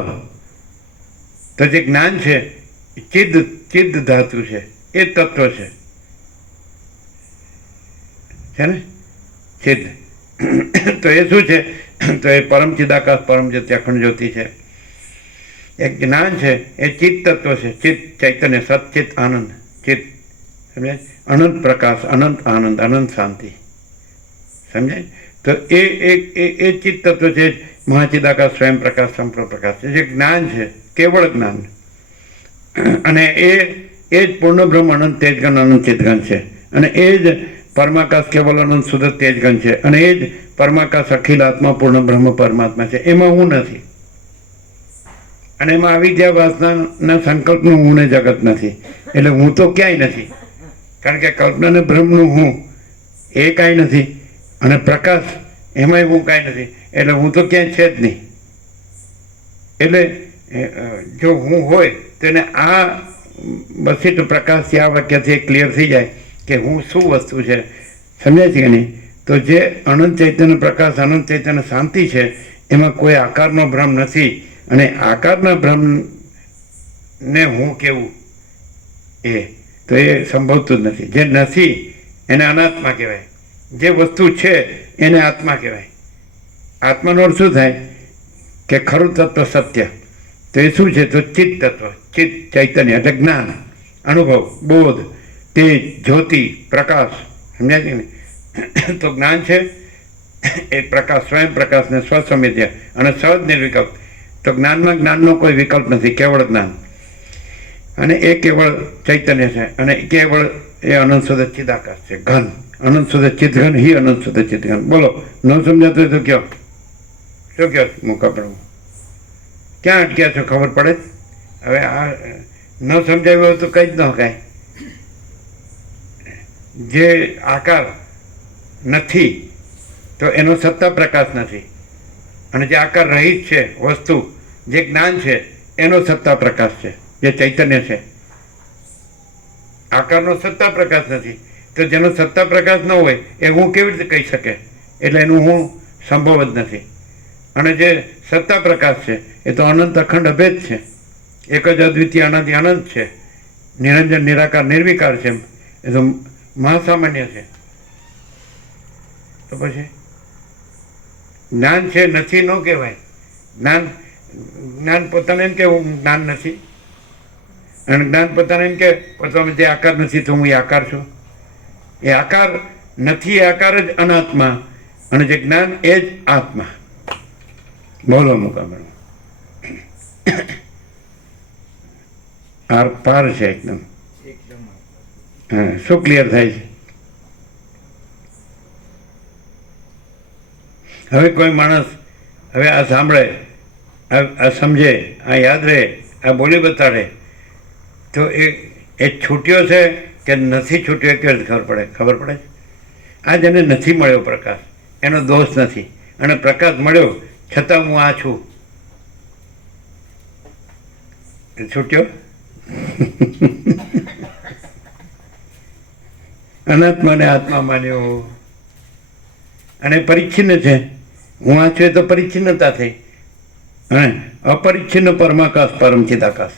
તો જે જ્ઞાન છે એ ચિદ ધાતુ છે, એ તત્વ છે ને ચિદ. તો એ શું છે? તો એ પરમ ચિદાકાશ પરમ જ્યોતિ અખંડ જ્યોતિ છે. એક જ્ઞાન છે એ ચિત્ત તત્વ છે. ચિત્ત ચૈતન્ય, સચ્ચિત આનંદ. ચિત્ત સમજાય? અનંત પ્રકાશ, અનંત આનંદ, અનંત શાંતિ. સમજાય? તો એ ચિત્ત તત્વ છે મહાચિદાકાશ સ્વયં પ્રકાશ સંપ્રકાશ છે. જે જ્ઞાન છે કેવળ જ્ઞાન. અને એ જ પૂર્ણ બ્રહ્મ અનંત તેજગન અનંત ચિદગન છે. અને એ જ પરમાકાશ કેવલ અનંત શુદ્ધ તેજગન છે. અને એ જ પરમાકાશ અખિલ આત્મા પૂર્ણ બ્રહ્મ પરમાત્મા છે. એમાં હું નથી. અને એમાં અવિદ્યા વાસનાના સંકલ્પનું હું ને જગત નથી. એટલે હું તો ક્યાંય નથી. કારણ કે કલ્પના ને બ્રહ્મનું હું એ કાંઈ નથી. અને પ્રકાશ એમાંય હું કાંઈ નથી. એટલે હું તો ક્યાંય છે જ નહીં. એટલે જો હું હોય તો એને આ બસીટ પ્રકાશથી આ વાક્યથી ક્લિયર થઈ જાય કે હું શું વસ્તુ છે. સમજાય છે કે નહીં? તો જે અનંત ચૈતન્ય પ્રકાશ, અનંત ચૈતન્ય શાંતિ છે, એમાં કોઈ આકારનો ભ્રમ નથી. અને આકારના ભ્રમને હું કેવું તો એ સંભવતું જ નથી. જે નથી એને અનાત્મા કહેવાય. જે વસ્તુ છે એને આત્મા કહેવાય. આત્માનો અર્થ શું થાય? કે ખરું તત્વ સત્ય. તો એ શું છે? તો ચિત્ત તત્વ, ચિત્ત ચૈતન્ય એટલે જ્ઞાન, અનુભવ, બોધ, તેજ, જ્યોતિ, પ્રકાશ. સમજાય છે ને? તો જ્ઞાન છે એ પ્રકાશ, સ્વયં પ્રકાશને સ્વસમિત્ય અને સહજ નિર્વિકલ્પ. તો જ્ઞાનનો કોઈ વિકલ્પ નથી, કેવળ જ્ઞાન. અને એ કેવળ ચૈતન્ય છે. અને કેવળ એ અનંત શુદ્ધ ચિદાકાશ છે, ઘન. અનંત શુદ્ધ ચિદઘન હિ અનંત શુદ્ધ ચિદઘન. બોલો, ન સમજાતું હોય તો કયો, શું કહો મુકાબળું? ક્યાં અટક્યા છો? ખબર પડે? હવે આ ન સમજાયું હોય તો કંઈ જ ન કાંઈ. જે આકાર નથી તો એનો સત્તા પ્રકાશ નથી. અને જે આકાર રહિત છે વસ્તુ, જે જ્ઞાન છે, એનો સત્તા પ્રકાશ છે, જે ચૈતન્ય છે. આકારનો સત્તા પ્રકાશ નથી. તો જેનો સત્તા પ્રકાશ ન હોય એ હું કેવી રીતે કહી શકે? એટલે એનું હું સંભવ જ નથી. અને જે સત્તા પ્રકાશ છે એ તો અનંત અખંડ અભેદ છે. એક જ અદ્વિતીય અનાદિ અનંત છે. નિરંજન નિરાકાર નિર્વિકાર છે. એ તો મહાસામાન્ય છે. તો પછી જ્ઞાન છે નથી ન કહેવાય. જ્ઞાન પોતાને એમ કે હું જ્ઞાન નથી. અને જ્ઞાન પોતાને એમ કે પોતાનો જે આકાર નથી તો હું એ આકાર છું. એ આકાર નથી, એ આકાર જ અનાત્મા. અને જે જ્ઞાન એ જ આત્મા. બોલો મુકાબલો. આર પાર છે એકદમ. હા, શું ક્લિયર થાય છે? હવે કોઈ માણસ હવે આ સાંભળે, આ સમજે, આ યાદ રહે, આ બોલી બતાડે તો એ છૂટ્યો છે કે નથી છૂટ્યો એ કેવી ખબર પડે? ખબર પડે. આ જેને નથી મળ્યો પ્રકાશ એનો દોષ નથી. અને પ્રકાશ મળ્યો છતાં હું આ છું, છૂટ્યો? અનાત્માને આત્મા માન્યો અને પરિચ્છિન્ન છે. હું આ છું એ તો પરિચ્છિન્નતા થઈ. અને અપરિચ્છિન્ન પરમાકાશ પરમ ચિદાકાશ,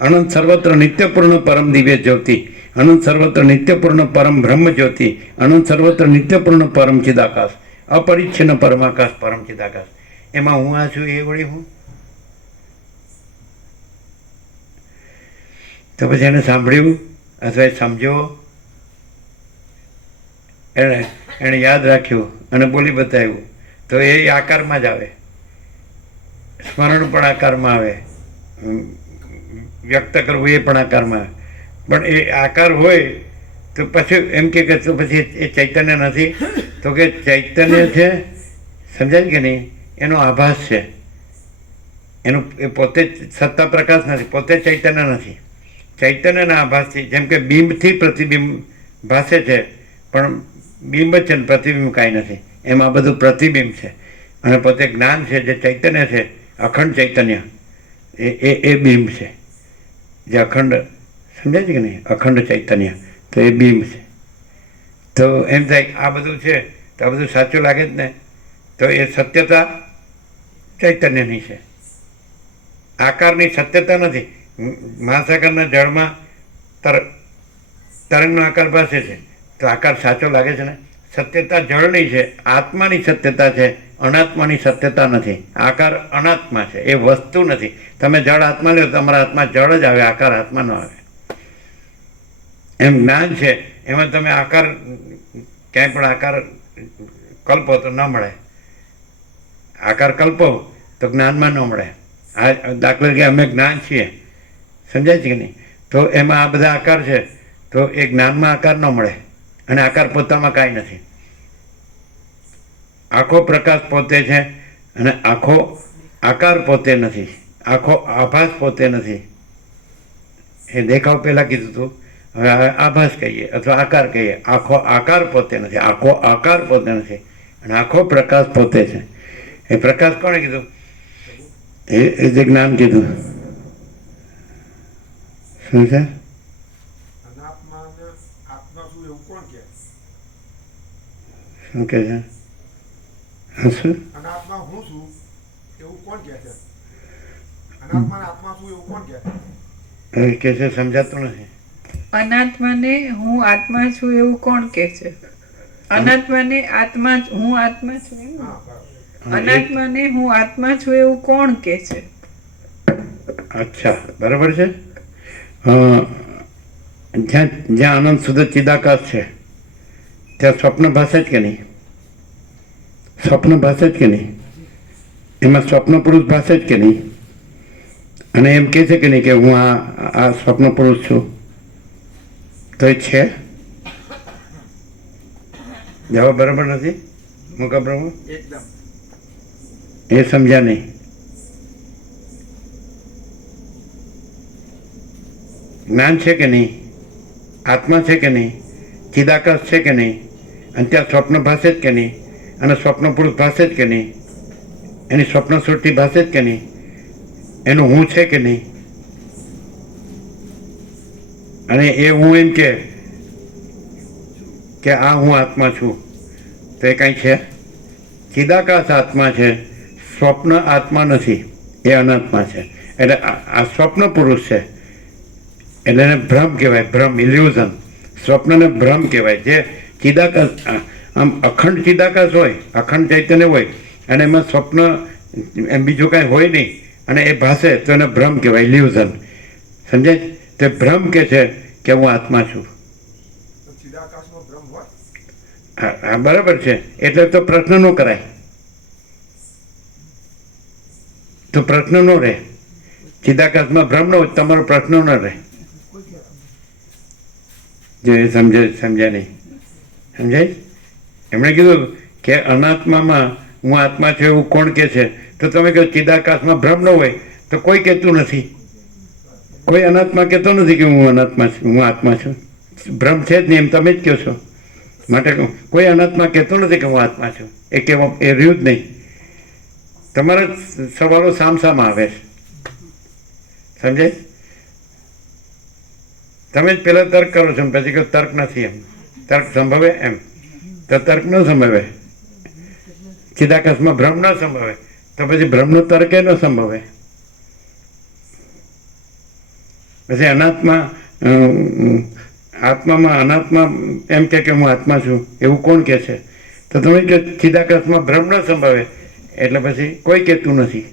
અનંત સર્વત્ર નિત્યપૂર્ણ પરમ દિવ્ય જ્યોતિ, અનંત સર્વત્ર નિત્યપૂર્ણ પરમ બ્રહ્મ જ્યોતિ, અનંત સર્વત્ર નિત્યપૂર્ણ પરમ ચિદાકાશ, અપરિચ્છિન્ન પરમાકાશ પરમ ચિદાકાશ. એમાં હું આ છું એ વળી હું. તો પછી એને સાંભળ્યું અથવા એ સમજ્યો, એણે યાદ રાખ્યું અને બોલી બતાવ્યું તો એ આકારમાં જ આવે. સ્મરણ પણ આકારમાં આવે, વ્યક્ત કરવું એ પણ આકારમાં આવે. પણ એ આકાર હોય તો પછી એમ કે તો પછી એ ચૈતન્ય નથી. તો કે ચૈતન્ય છે, સમજાય કે નહીં? એનો આભાસ છે. એનું એ પોતે સત્તા પ્રકાશ નથી, પોતે ચૈતન્ય નથી. ચૈતન્યના આભાસથી, જેમ કે બિંબથી પ્રતિબિંબ ભાસે છે, પણ બિંબ જ છે ને પ્રતિબિંબ કાંઈ નથી. એમાં બધું પ્રતિબિંબ છે. અને પોતે જ્ઞાન છે, જે ચૈતન્ય છે, અખંડ ચૈતન્ય, એ બિંબ છે, જે અખંડ સમજાય છે કે નહીં? અખંડ ચૈતન્ય, તો એ બીમ છે. તો એમ થાય કે આ બધું છે તો આ બધું સાચું લાગે જ ને, તો એ સત્યતા ચૈતન્યની છે, આકારની સત્યતા નથી. મહાસાગરના જળમાં તરંગનો આકાર ભાસે છે, તો આકાર સાચો લાગે છે ને. સત્યતા જળની છે, આત્માની સત્યતા છે, અનાત્માની સત્યતા નથી. આકાર અનાત્મા છે, એ વસ્તુ નથી. તમે જળ આત્મા લો, તમારા હાથમાં જળ જ આવે, આકાર આત્મા ન આવે. એમ જ્ઞાન છે, એમાં તમે આકાર ક્યાંય પણ આકાર કલ્પો તો ન મળે, આકાર કલ્પો તો જ્ઞાનમાં ન મળે. આ દાખલા તરીકે અમે જ્ઞાન છીએ, સમજાય છે કે નહીં? તો એમાં આ બધા આકાર છે, તો એ જ્ઞાનમાં આકાર ન મળે, અને આકાર પોતામાં કાંઈ નથી. આખો પ્રકાશ પોતે છે, અને આખો આકાર પોતે નથી, આખો આભાસ પોતે નથી. એ દેખાવ પહેલાં કીધું હતું, હવે આભાસ કહીએ અથવા આકાર કહીએ. આખો આકાર પોતે નથી, આખો આકાર પોતે નથી, અને આખો પ્રકાશ પોતે છે. એ પ્રકાશ કોણે કીધું? એ જે જ્ઞાન કીધું. શું છે? શું કે છે? શું અનાત્મા હું છું એવું કોણ કહે છે? અનાત્મા આત્મા છું એવું કોણ કહે છે? એ કે છે સમજાતું નથી. અનાત્માને હું આત્મા છું એવું કોણ કહે છે? અનાત્માને આત્મા હું આત્મા છું એમ? હા, બરાબર. અનાત્માને હું આત્મા છું એવું કોણ કહે છે? અચ્છા, બરાબર છે. જ્યાં જ્યાં આનંદ શુદ્ધ ચિદાકાશ છે, ત્યાં સ્વપ્ન ભાષે જ કે નહીં? સ્વપ્ન ભાષે જ કે નહીં? એમાં સ્વપ્ન પુરુષ ભાષે જ કે નહીં? અને એમ કહે છે કે નહીં કે હું આ સ્વપ્ન પુરુષ છું? તો એ છે? જવાબ બરાબર નથી મુકા પ્રભુ? એકદમ. એ સમજ્યા નહીં. જ્ઞાન છે કે નહીં? આત્મા છે કે નહીં? ચિદાકાશ છે કે નહીં? અને ત્યાં સ્વપ્ન ભાષે જ કે નહીં? અને સ્વપ્ન પુરુષ ભાષે જ કે નહીં? એની સ્વપ્ન સૃષ્ટિ ભાષે જ કે નહીં? એનું હું છે કે નહીં? અને એ હું એમ કે આ હું આત્મા છું, તો એ કાંઈ છે? ચિદાકાશ આત્મા છે, સ્વપ્ન આત્મા નથી, એ અનાત્મા છે. એટલે આ સ્વપ્ન પુરુષ છે, એટલે એને ભ્રમ કહેવાય, ભ્રમ, ઇલ્યુઝન. સ્વપ્નને ભ્રમ કહેવાય. જે ચિદાકાશ આમ અખંડ ચિદાકાશ હોય, અખંડ ચૈતન્ય હોય, અને એમાં સ્વપ્ન એમ બીજું કાંઈ હોય નહીં, અને એ ભાષે તો એને ભ્રમ કહેવાય, ઇલ્યુઝન. સમજાય? તે ભ્રમ કે છે કે હું આત્મા છું. ચિદાકાશનો ભ્રમ હોય. હા, બરાબર છે. એટલે તો પ્રશ્ન ન કરાય, તો પ્રશ્ન ન રહે. ચિદાકાશમાં ભ્રમ ન હોય, તમારો પ્રશ્ન ન રહે. જો એ સમજ્યા નહીં. સમજાય? એમણે કીધું કે અનાત્મામાં હું આત્મા છું એવું કોણ કે છે? તો તમે કહો ચિદાકાશમાં ભ્રમ ન હોય તો કોઈ કહેતું નથી. કોઈ અનાત્મા કહેતો નથી કે હું અનાત્મા છું, હું આત્મા છું. ભ્રમ છે જ નહીં, એમ તમે જ કહો છો. માટે કોઈ અનાત્મા કહેતો નથી કે હું આત્મા છું. એ કહેવા એ રહ્યું જ નહીં. તમારા સવાલો સામસામ આવે છે. સમજાય? તમે જ પહેલાં તર્ક કરો છો, પછી કહો તર્ક નથી. એમ તર્ક સંભવે? એમ તો તર્ક ન સંભવે. ચિદાકાશમાં ભ્રમ ન સંભવે, તો પછી ભ્રમનો તર્ક એ ન સંભવે. પછી અનાત્મા આત્મામાં અનાત્મા એમ કે હું આત્મા છું એવું કોણ કહે છે? તો તમે કે ચિદાકાશમાં ભ્રમ ન સંભવે, એટલે પછી કોઈ કહેતું નથી.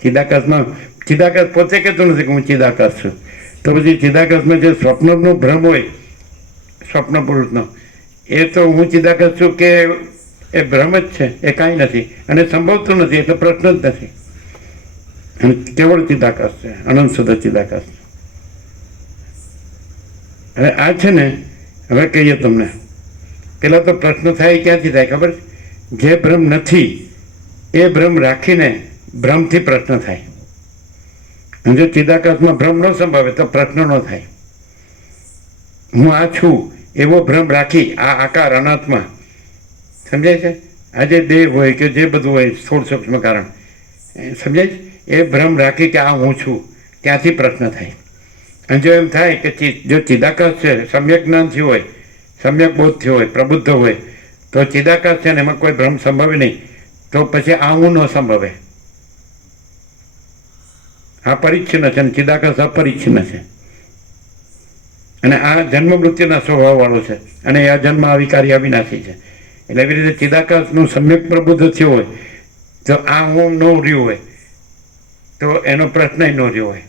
ચિદાકાશ પોતે કહેતું નથી કે હું ચિદાકાશ છું. તો પછી ચિદાકાશમાં જે સ્વપ્નનો ભ્રમ હોય, સ્વપ્ન પુરુષનો, એ તો હું ચિદાકાશ છું કે એ ભ્રમ જ છે, એ કાંઈ નથી, અને સંભવતું નથી, એટલે પ્રશ્ન જ નથી. અને કેવળ ચિદાકાશ છે, અનંત શુદ્ધ ચિદાકાશ. હવે આ છે ને, હવે કહીએ તમને. પેલા તો પ્રશ્ન થાય ક્યાંથી થાય ખબર છે? જે ભ્રમ નથી એ ભ્રમ રાખીને ભ્રમથી પ્રશ્ન થાય. અને જો ચિદાકાશમાં ભ્રમ ન સંભવે તો પ્રશ્ન ન થાય. હું આ છું એવો ભ્રમ રાખી, આ આકાર અનાત્મા, સમજાય છે? આ જે દેહ હોય કે જે બધું હોય, સ્થૂળ સૂક્ષ્મ કારણ, સમજાય છે? એ ભ્રમ રાખી કે આ હું છું, ત્યાંથી પ્રશ્ન થાય. અને જો એમ થાય કે જો ચિદાકાશ છે સમ્યક જ્ઞાન થયું હોય, સમ્યક બોધ થયો હોય, પ્રબુદ્ધ હોય, તો ચિદાકાશ છે ને એમાં કોઈ ભ્રમ સંભવે નહીં, તો પછી આ હું ન સંભવે. આ પરિચ્છિન્ન છે અને ચિદાકાશ અપરિચ્છિન્ન છે, અને આ જન્મ મૃત્યુના સ્વભાવવાળો છે, અને આ જન્મ અવિકારી અવિનાશી છે. એટલે એવી રીતે ચિદાકાશનું સમ્યક પ્રબુદ્ધ થયું હોય તો આ હું ન રહ્યું હોય તો એનો પ્રશ્ન ન રહ્યો હોય.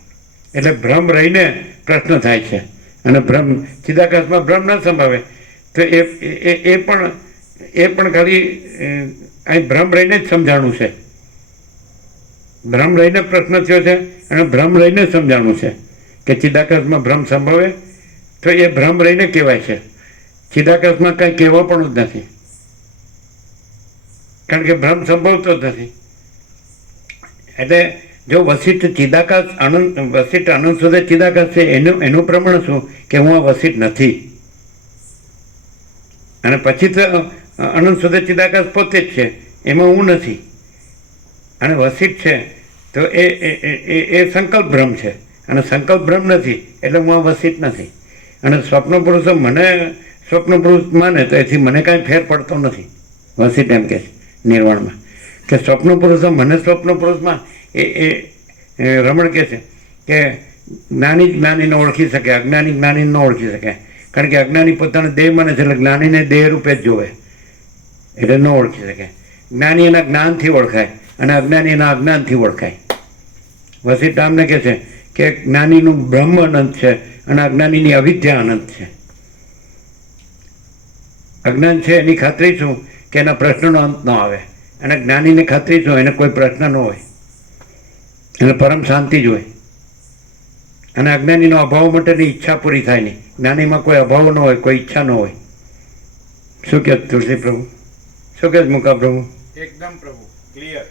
એટલે ભ્રમ રહીને પ્રશ્ન થાય છે, અને ભ્રમ ચિદાકાશમાં ભ્રમ ન સંભવે તો એ પણ ખાલી અહીં ભ્રમ રહીને જ સમજાણું છે. ભ્રમ રહીને પ્રશ્ન થયો છે અને ભ્રમ રહીને સમજાણું છે કે ચિદાકાશમાં ભ્રમ સંભવે, તો એ ભ્રમ રહીને કહેવાય છે. ચિદાકાશમાં કંઈ કહેવા પણ જ નથી, કારણ કે ભ્રમ સંભવતો જ નથી. એટલે જો વસિષ્ઠ ચિદાકાશ વસિષ્ઠ અનંત સુધી ચિદાકાશ છે, એનું પ્રમાણ શું કે હું આ વસિષ્ઠ નથી, અને પછી તો અનંત સુધી ચિદાકાશ પોતે જ છે, એમાં હું નથી. અને વસિષ્ઠ છે તો એ સંકલ્પ ભ્રમ છે, અને સંકલ્પ ભ્રમ નથી એટલે હું આ વસિષ્ઠ નથી. અને સ્વપ્ન પુરુષો મને સ્વપ્ન પુરુષ માને તો એથી મને કાંઈ ફેર પડતો નથી. વસિષ્ઠ એમ કહે છે નિર્વાણમાં કે સ્વપ્ન પુરુષો મને સ્વપ્ન પુરુષમાં એ રમણ કહે છે કે જ્ઞાની જ્ઞાનીને ઓળખી શકે, અજ્ઞાની જ્ઞાનીને ન ઓળખી શકે, કારણ કે અજ્ઞાની પોતાનો દેહ માને છે એટલે જ્ઞાનીને દેહ રૂપે જ જોવે, એટલે ન ઓળખી શકે. જ્ઞાની એના જ્ઞાનથી ઓળખાય અને અજ્ઞાની એના અજ્ઞાનથી ઓળખાય. વસિષ્ઠ આમને કહે છે કે જ્ઞાનીનું બ્રહ્મ અનંત છે અને અજ્ઞાનીની અવિદ્યા અનંત છે. અજ્ઞાન છે એની ખાતરી શું કે એના પ્રશ્નનો અંત ન આવે, અને જ્ઞાનીને ખાતરી શું એને કોઈ પ્રશ્ન ન હોય, એને પરમ શાંતિ જ હોય. અને અજ્ઞાનીનો અભાવ માટેની ઈચ્છા પૂરી થાય નહીં, જ્ઞાનીમાં કોઈ અભાવ ન હોય, કોઈ ઈચ્છા ન હોય. શું કહે તુલસી પ્રભુ, શું કહે મુકા પ્રભુ? એકદમ પ્રભુ ક્લિયર.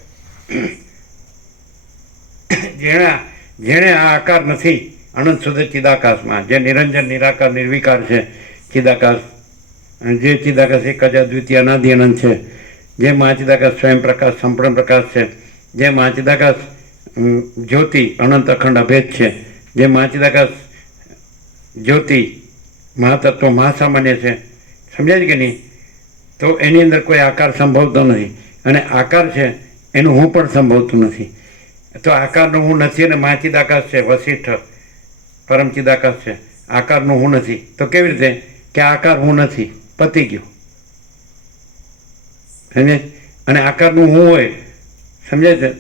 જેણે આ આકાર નથી અનંત સુધી ચિદાકાશમાં, જે નિરંજન નિરાકાર નિર્વિકાર છે ચિદાકાશ, જે ચિદાકાશ એક જ અદ્વિતીય અનાદિ અનંત છે, જે મહાચિદાકાશ સ્વયં પ્રકાશ સંપૂર્ણ પ્રકાશ છે, જે મહાચિદાકાશ જ્યોતિ અનંત અખંડ અભેદ છે, જે મહાચિદાકાશ જ્યોતિ મહાતત્વ મહાસામાન્ય છે, સમજાય કે નહીં? તો એની અંદર કોઈ આકાર સંભવતો નથી, અને આકાર છે એનું હું પણ સંભવતું નથી. તો આકારનું હું નથી અને મહાચિદાકાશ છે, વસિષ્ઠ પરમ ચિદાકાશ છે, આકારનું હું નથી. તો કેવી રીતે કે આકાર હું નથી, પતી ગયું, સમજે? અને આકારનું હું હોય, સમજાય છે?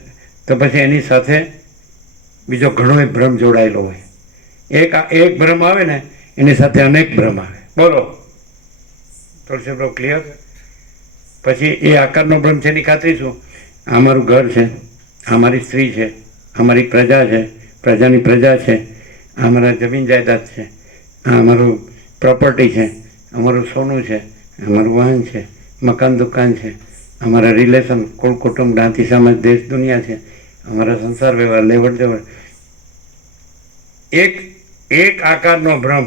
તો પછી એની સાથે બીજો ઘણો ભ્રમ જોડાયેલો હોય. એક ભ્રમ આવે ને એની સાથે અનેક ભ્રમ આવે. બોલો તુલસી પ્રભુ ક્લિયર? પછી એ આકારનો ભ્રમ છે એની ખાતરી શું? આ મારું ઘર છે, આ મારી સ્ત્રી છે, આ મારી પ્રજા છે, પ્રજાની પ્રજા છે, આ મારા જમીન જાયદાદ છે, આ અમારું પ્રોપર્ટી છે, અમારું સોનું છે, અમારું વાહન છે, મકાન દુકાન છે, અમારા રિલેશન કુળ કુટુંબ જ્ઞાતિ સમાજ દેશ દુનિયા છે, અમારા સંસાર વ્યવહાર લેવડ દેવડ. એક આકારનો ભ્રમ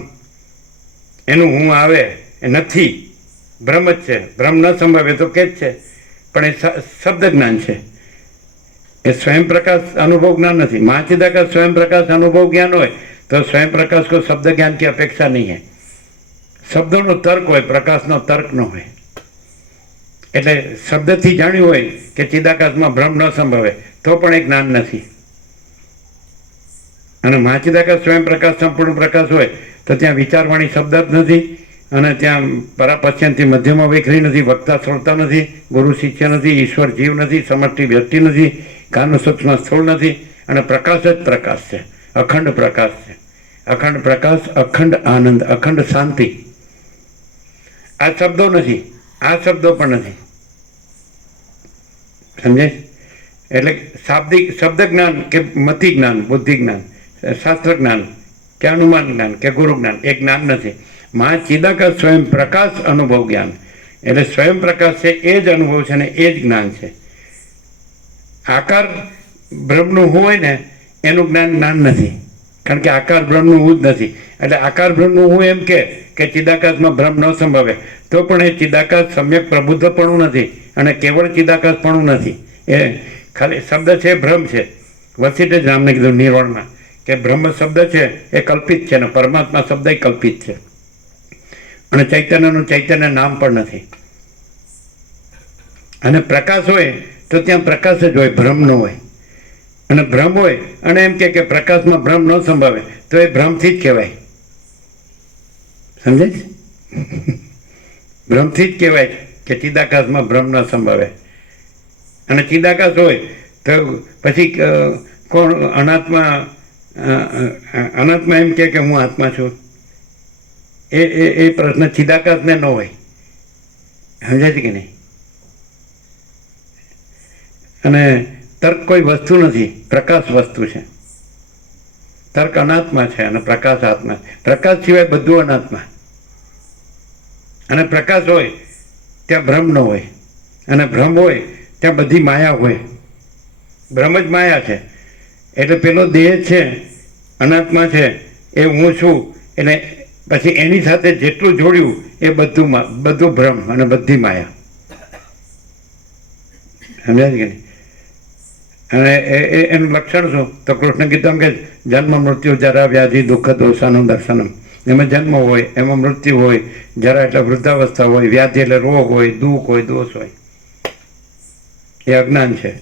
એનું હું આવે એ નથી, ભ્રમ જ છે. ભ્રમ ન સંભવે તો કે જ છે, પણ એ શબ્દ જ્ઞાન છે, એ સ્વયં પ્રકાશ અનુભવ જ્ઞાન નથી. મહાચિદાકાશ સ્વયં પ્રકાશ અનુભવ જ્ઞાન હોય તો સ્વયં પ્રકાશ को शब्द ज्ञान की अपेक्षा नहीं है. શબ્દોનો તર્ક હોય, પ્રકાશનો તર્ક ન હોય. એટલે શબ્દથી જાણ્યું હોય કે ચિદાકાશમાં ભ્રમ ન સંભવે તો પણ એ જ્ઞાન નથી. અને મહાચિદાકાશ સ્વયં પ્રકાશ સંપૂર્ણ પ્રકાશ હોય તો ત્યાં વિચારવાણી શબ્દ જ નથી, અને ત્યાં પરાપશ્ચિમથી મધ્યમાં વૈખરી નથી, વક્તા શ્રોતા નથી, ગુરુ શિષ્ય નથી, ઈશ્વર જીવ નથી, સમષ્ટિ વ્યક્તિ નથી, કાનું સૂક્ષ્મ સ્થૂળ નથી, અને પ્રકાશ જ પ્રકાશ છે, અખંડ પ્રકાશ છે. અખંડ પ્રકાશ, અખંડ આનંદ, અખંડ શાંતિ. આ શબ્દો નથી, આ શબ્દો પણ નથી, સમજે? એટલે શાબ્દિક શબ્દ જ્ઞાન કે મતિ જ્ઞાન, બુદ્ધિ જ્ઞાન, શાસ્ત્ર જ્ઞાન કે અનુમાન જ્ઞાન કે ગુરુ જ્ઞાન એ જ્ઞાન નથી. મહાચિદાકાશ સ્વયં પ્રકાશ અનુભવ જ્ઞાન, એટલે સ્વયં પ્રકાશ છે એ જ અનુભવ છે ને એ જ જ્ઞાન છે. આકાર બ્રહ્મનું હોય ને એનું જ્ઞાન નથી, કારણ કે આકાર બ્રહ્મનું હું જ નથી. એટલે આકાર બ્રહ્મનું હું એમ કે ચિદાકાશમાં ભ્રમ ન સંભવે તો પણ એ ચિદાકાશ સમ્યક પ્રબુદ્ધપણું નથી અને કેવળ ચિદાકાશપણું નથી. એ ખાલી શબ્દ છે, ભ્રમ છે. વસિષ્ઠે જ રામને કીધું નિર્વાણમાં કે બ્રહ્મ શબ્દ છે એ કલ્પિત છે ને પરમાત્મા શબ્દ એ કલ્પિત છે, અને ચૈતન્યનું ચૈતન્ય નામ પણ નથી. અને પ્રકાશ હોય તો ત્યાં પ્રકાશ જ હોય, ભ્રમ ન હોય. અને ભ્રમ હોય અને એમ કે પ્રકાશમાં ભ્રમ ન સંભાવે તો એ ભ્રમથી જ કહેવાય. સમજાય છે? ભ્રમથી જ કહેવાય કે ચિદાકાશમાં ભ્રમ ન સંભાવે. અને ચિદાકાશ હોય તો પછી કોણ અનાત્મા અનાત્મા એમ કે હું આત્મા છું? એ પ્રશ્ન ચિદાકાશને ન હોય. સમજાય છે કે નહીં? અને તર્ક કોઈ વસ્તુ નથી, પ્રકાશ વસ્તુ છે. તર્ક અનાત્મા છે અને પ્રકાશ આત્મા છે. પ્રકાશ સિવાય બધું અનાત્મા. અને પ્રકાશ હોય ત્યાં ભ્રમ ન હોય, અને ભ્રમ હોય ત્યાં બધી માયા હોય. ભ્રમ જ માયા છે. એટલે પેલો દેહ છે, અનાત્મા છે, એ હું છું. એટલે પછી એની સાથે જેટલું જોડ્યું એ બધું ભ્રમ અને બધી માયા. સમજાય છે કે નહીં? અને એનું લક્ષણ શું? તો કૃષ્ણ ગીતામાં કે જન્મ મૃત્યુ જરા વ્યાધિ દુઃખ દોષાનું દર્શનમ. એમાં જન્મ હોય, એમાં મૃત્યુ હોય, જરા એટલે વૃદ્ધાવસ્થા હોય, વ્યાધિ એટલે રોગ હોય, દુઃખ હોય, દોષ હોય. એ અજ્ઞાન છે.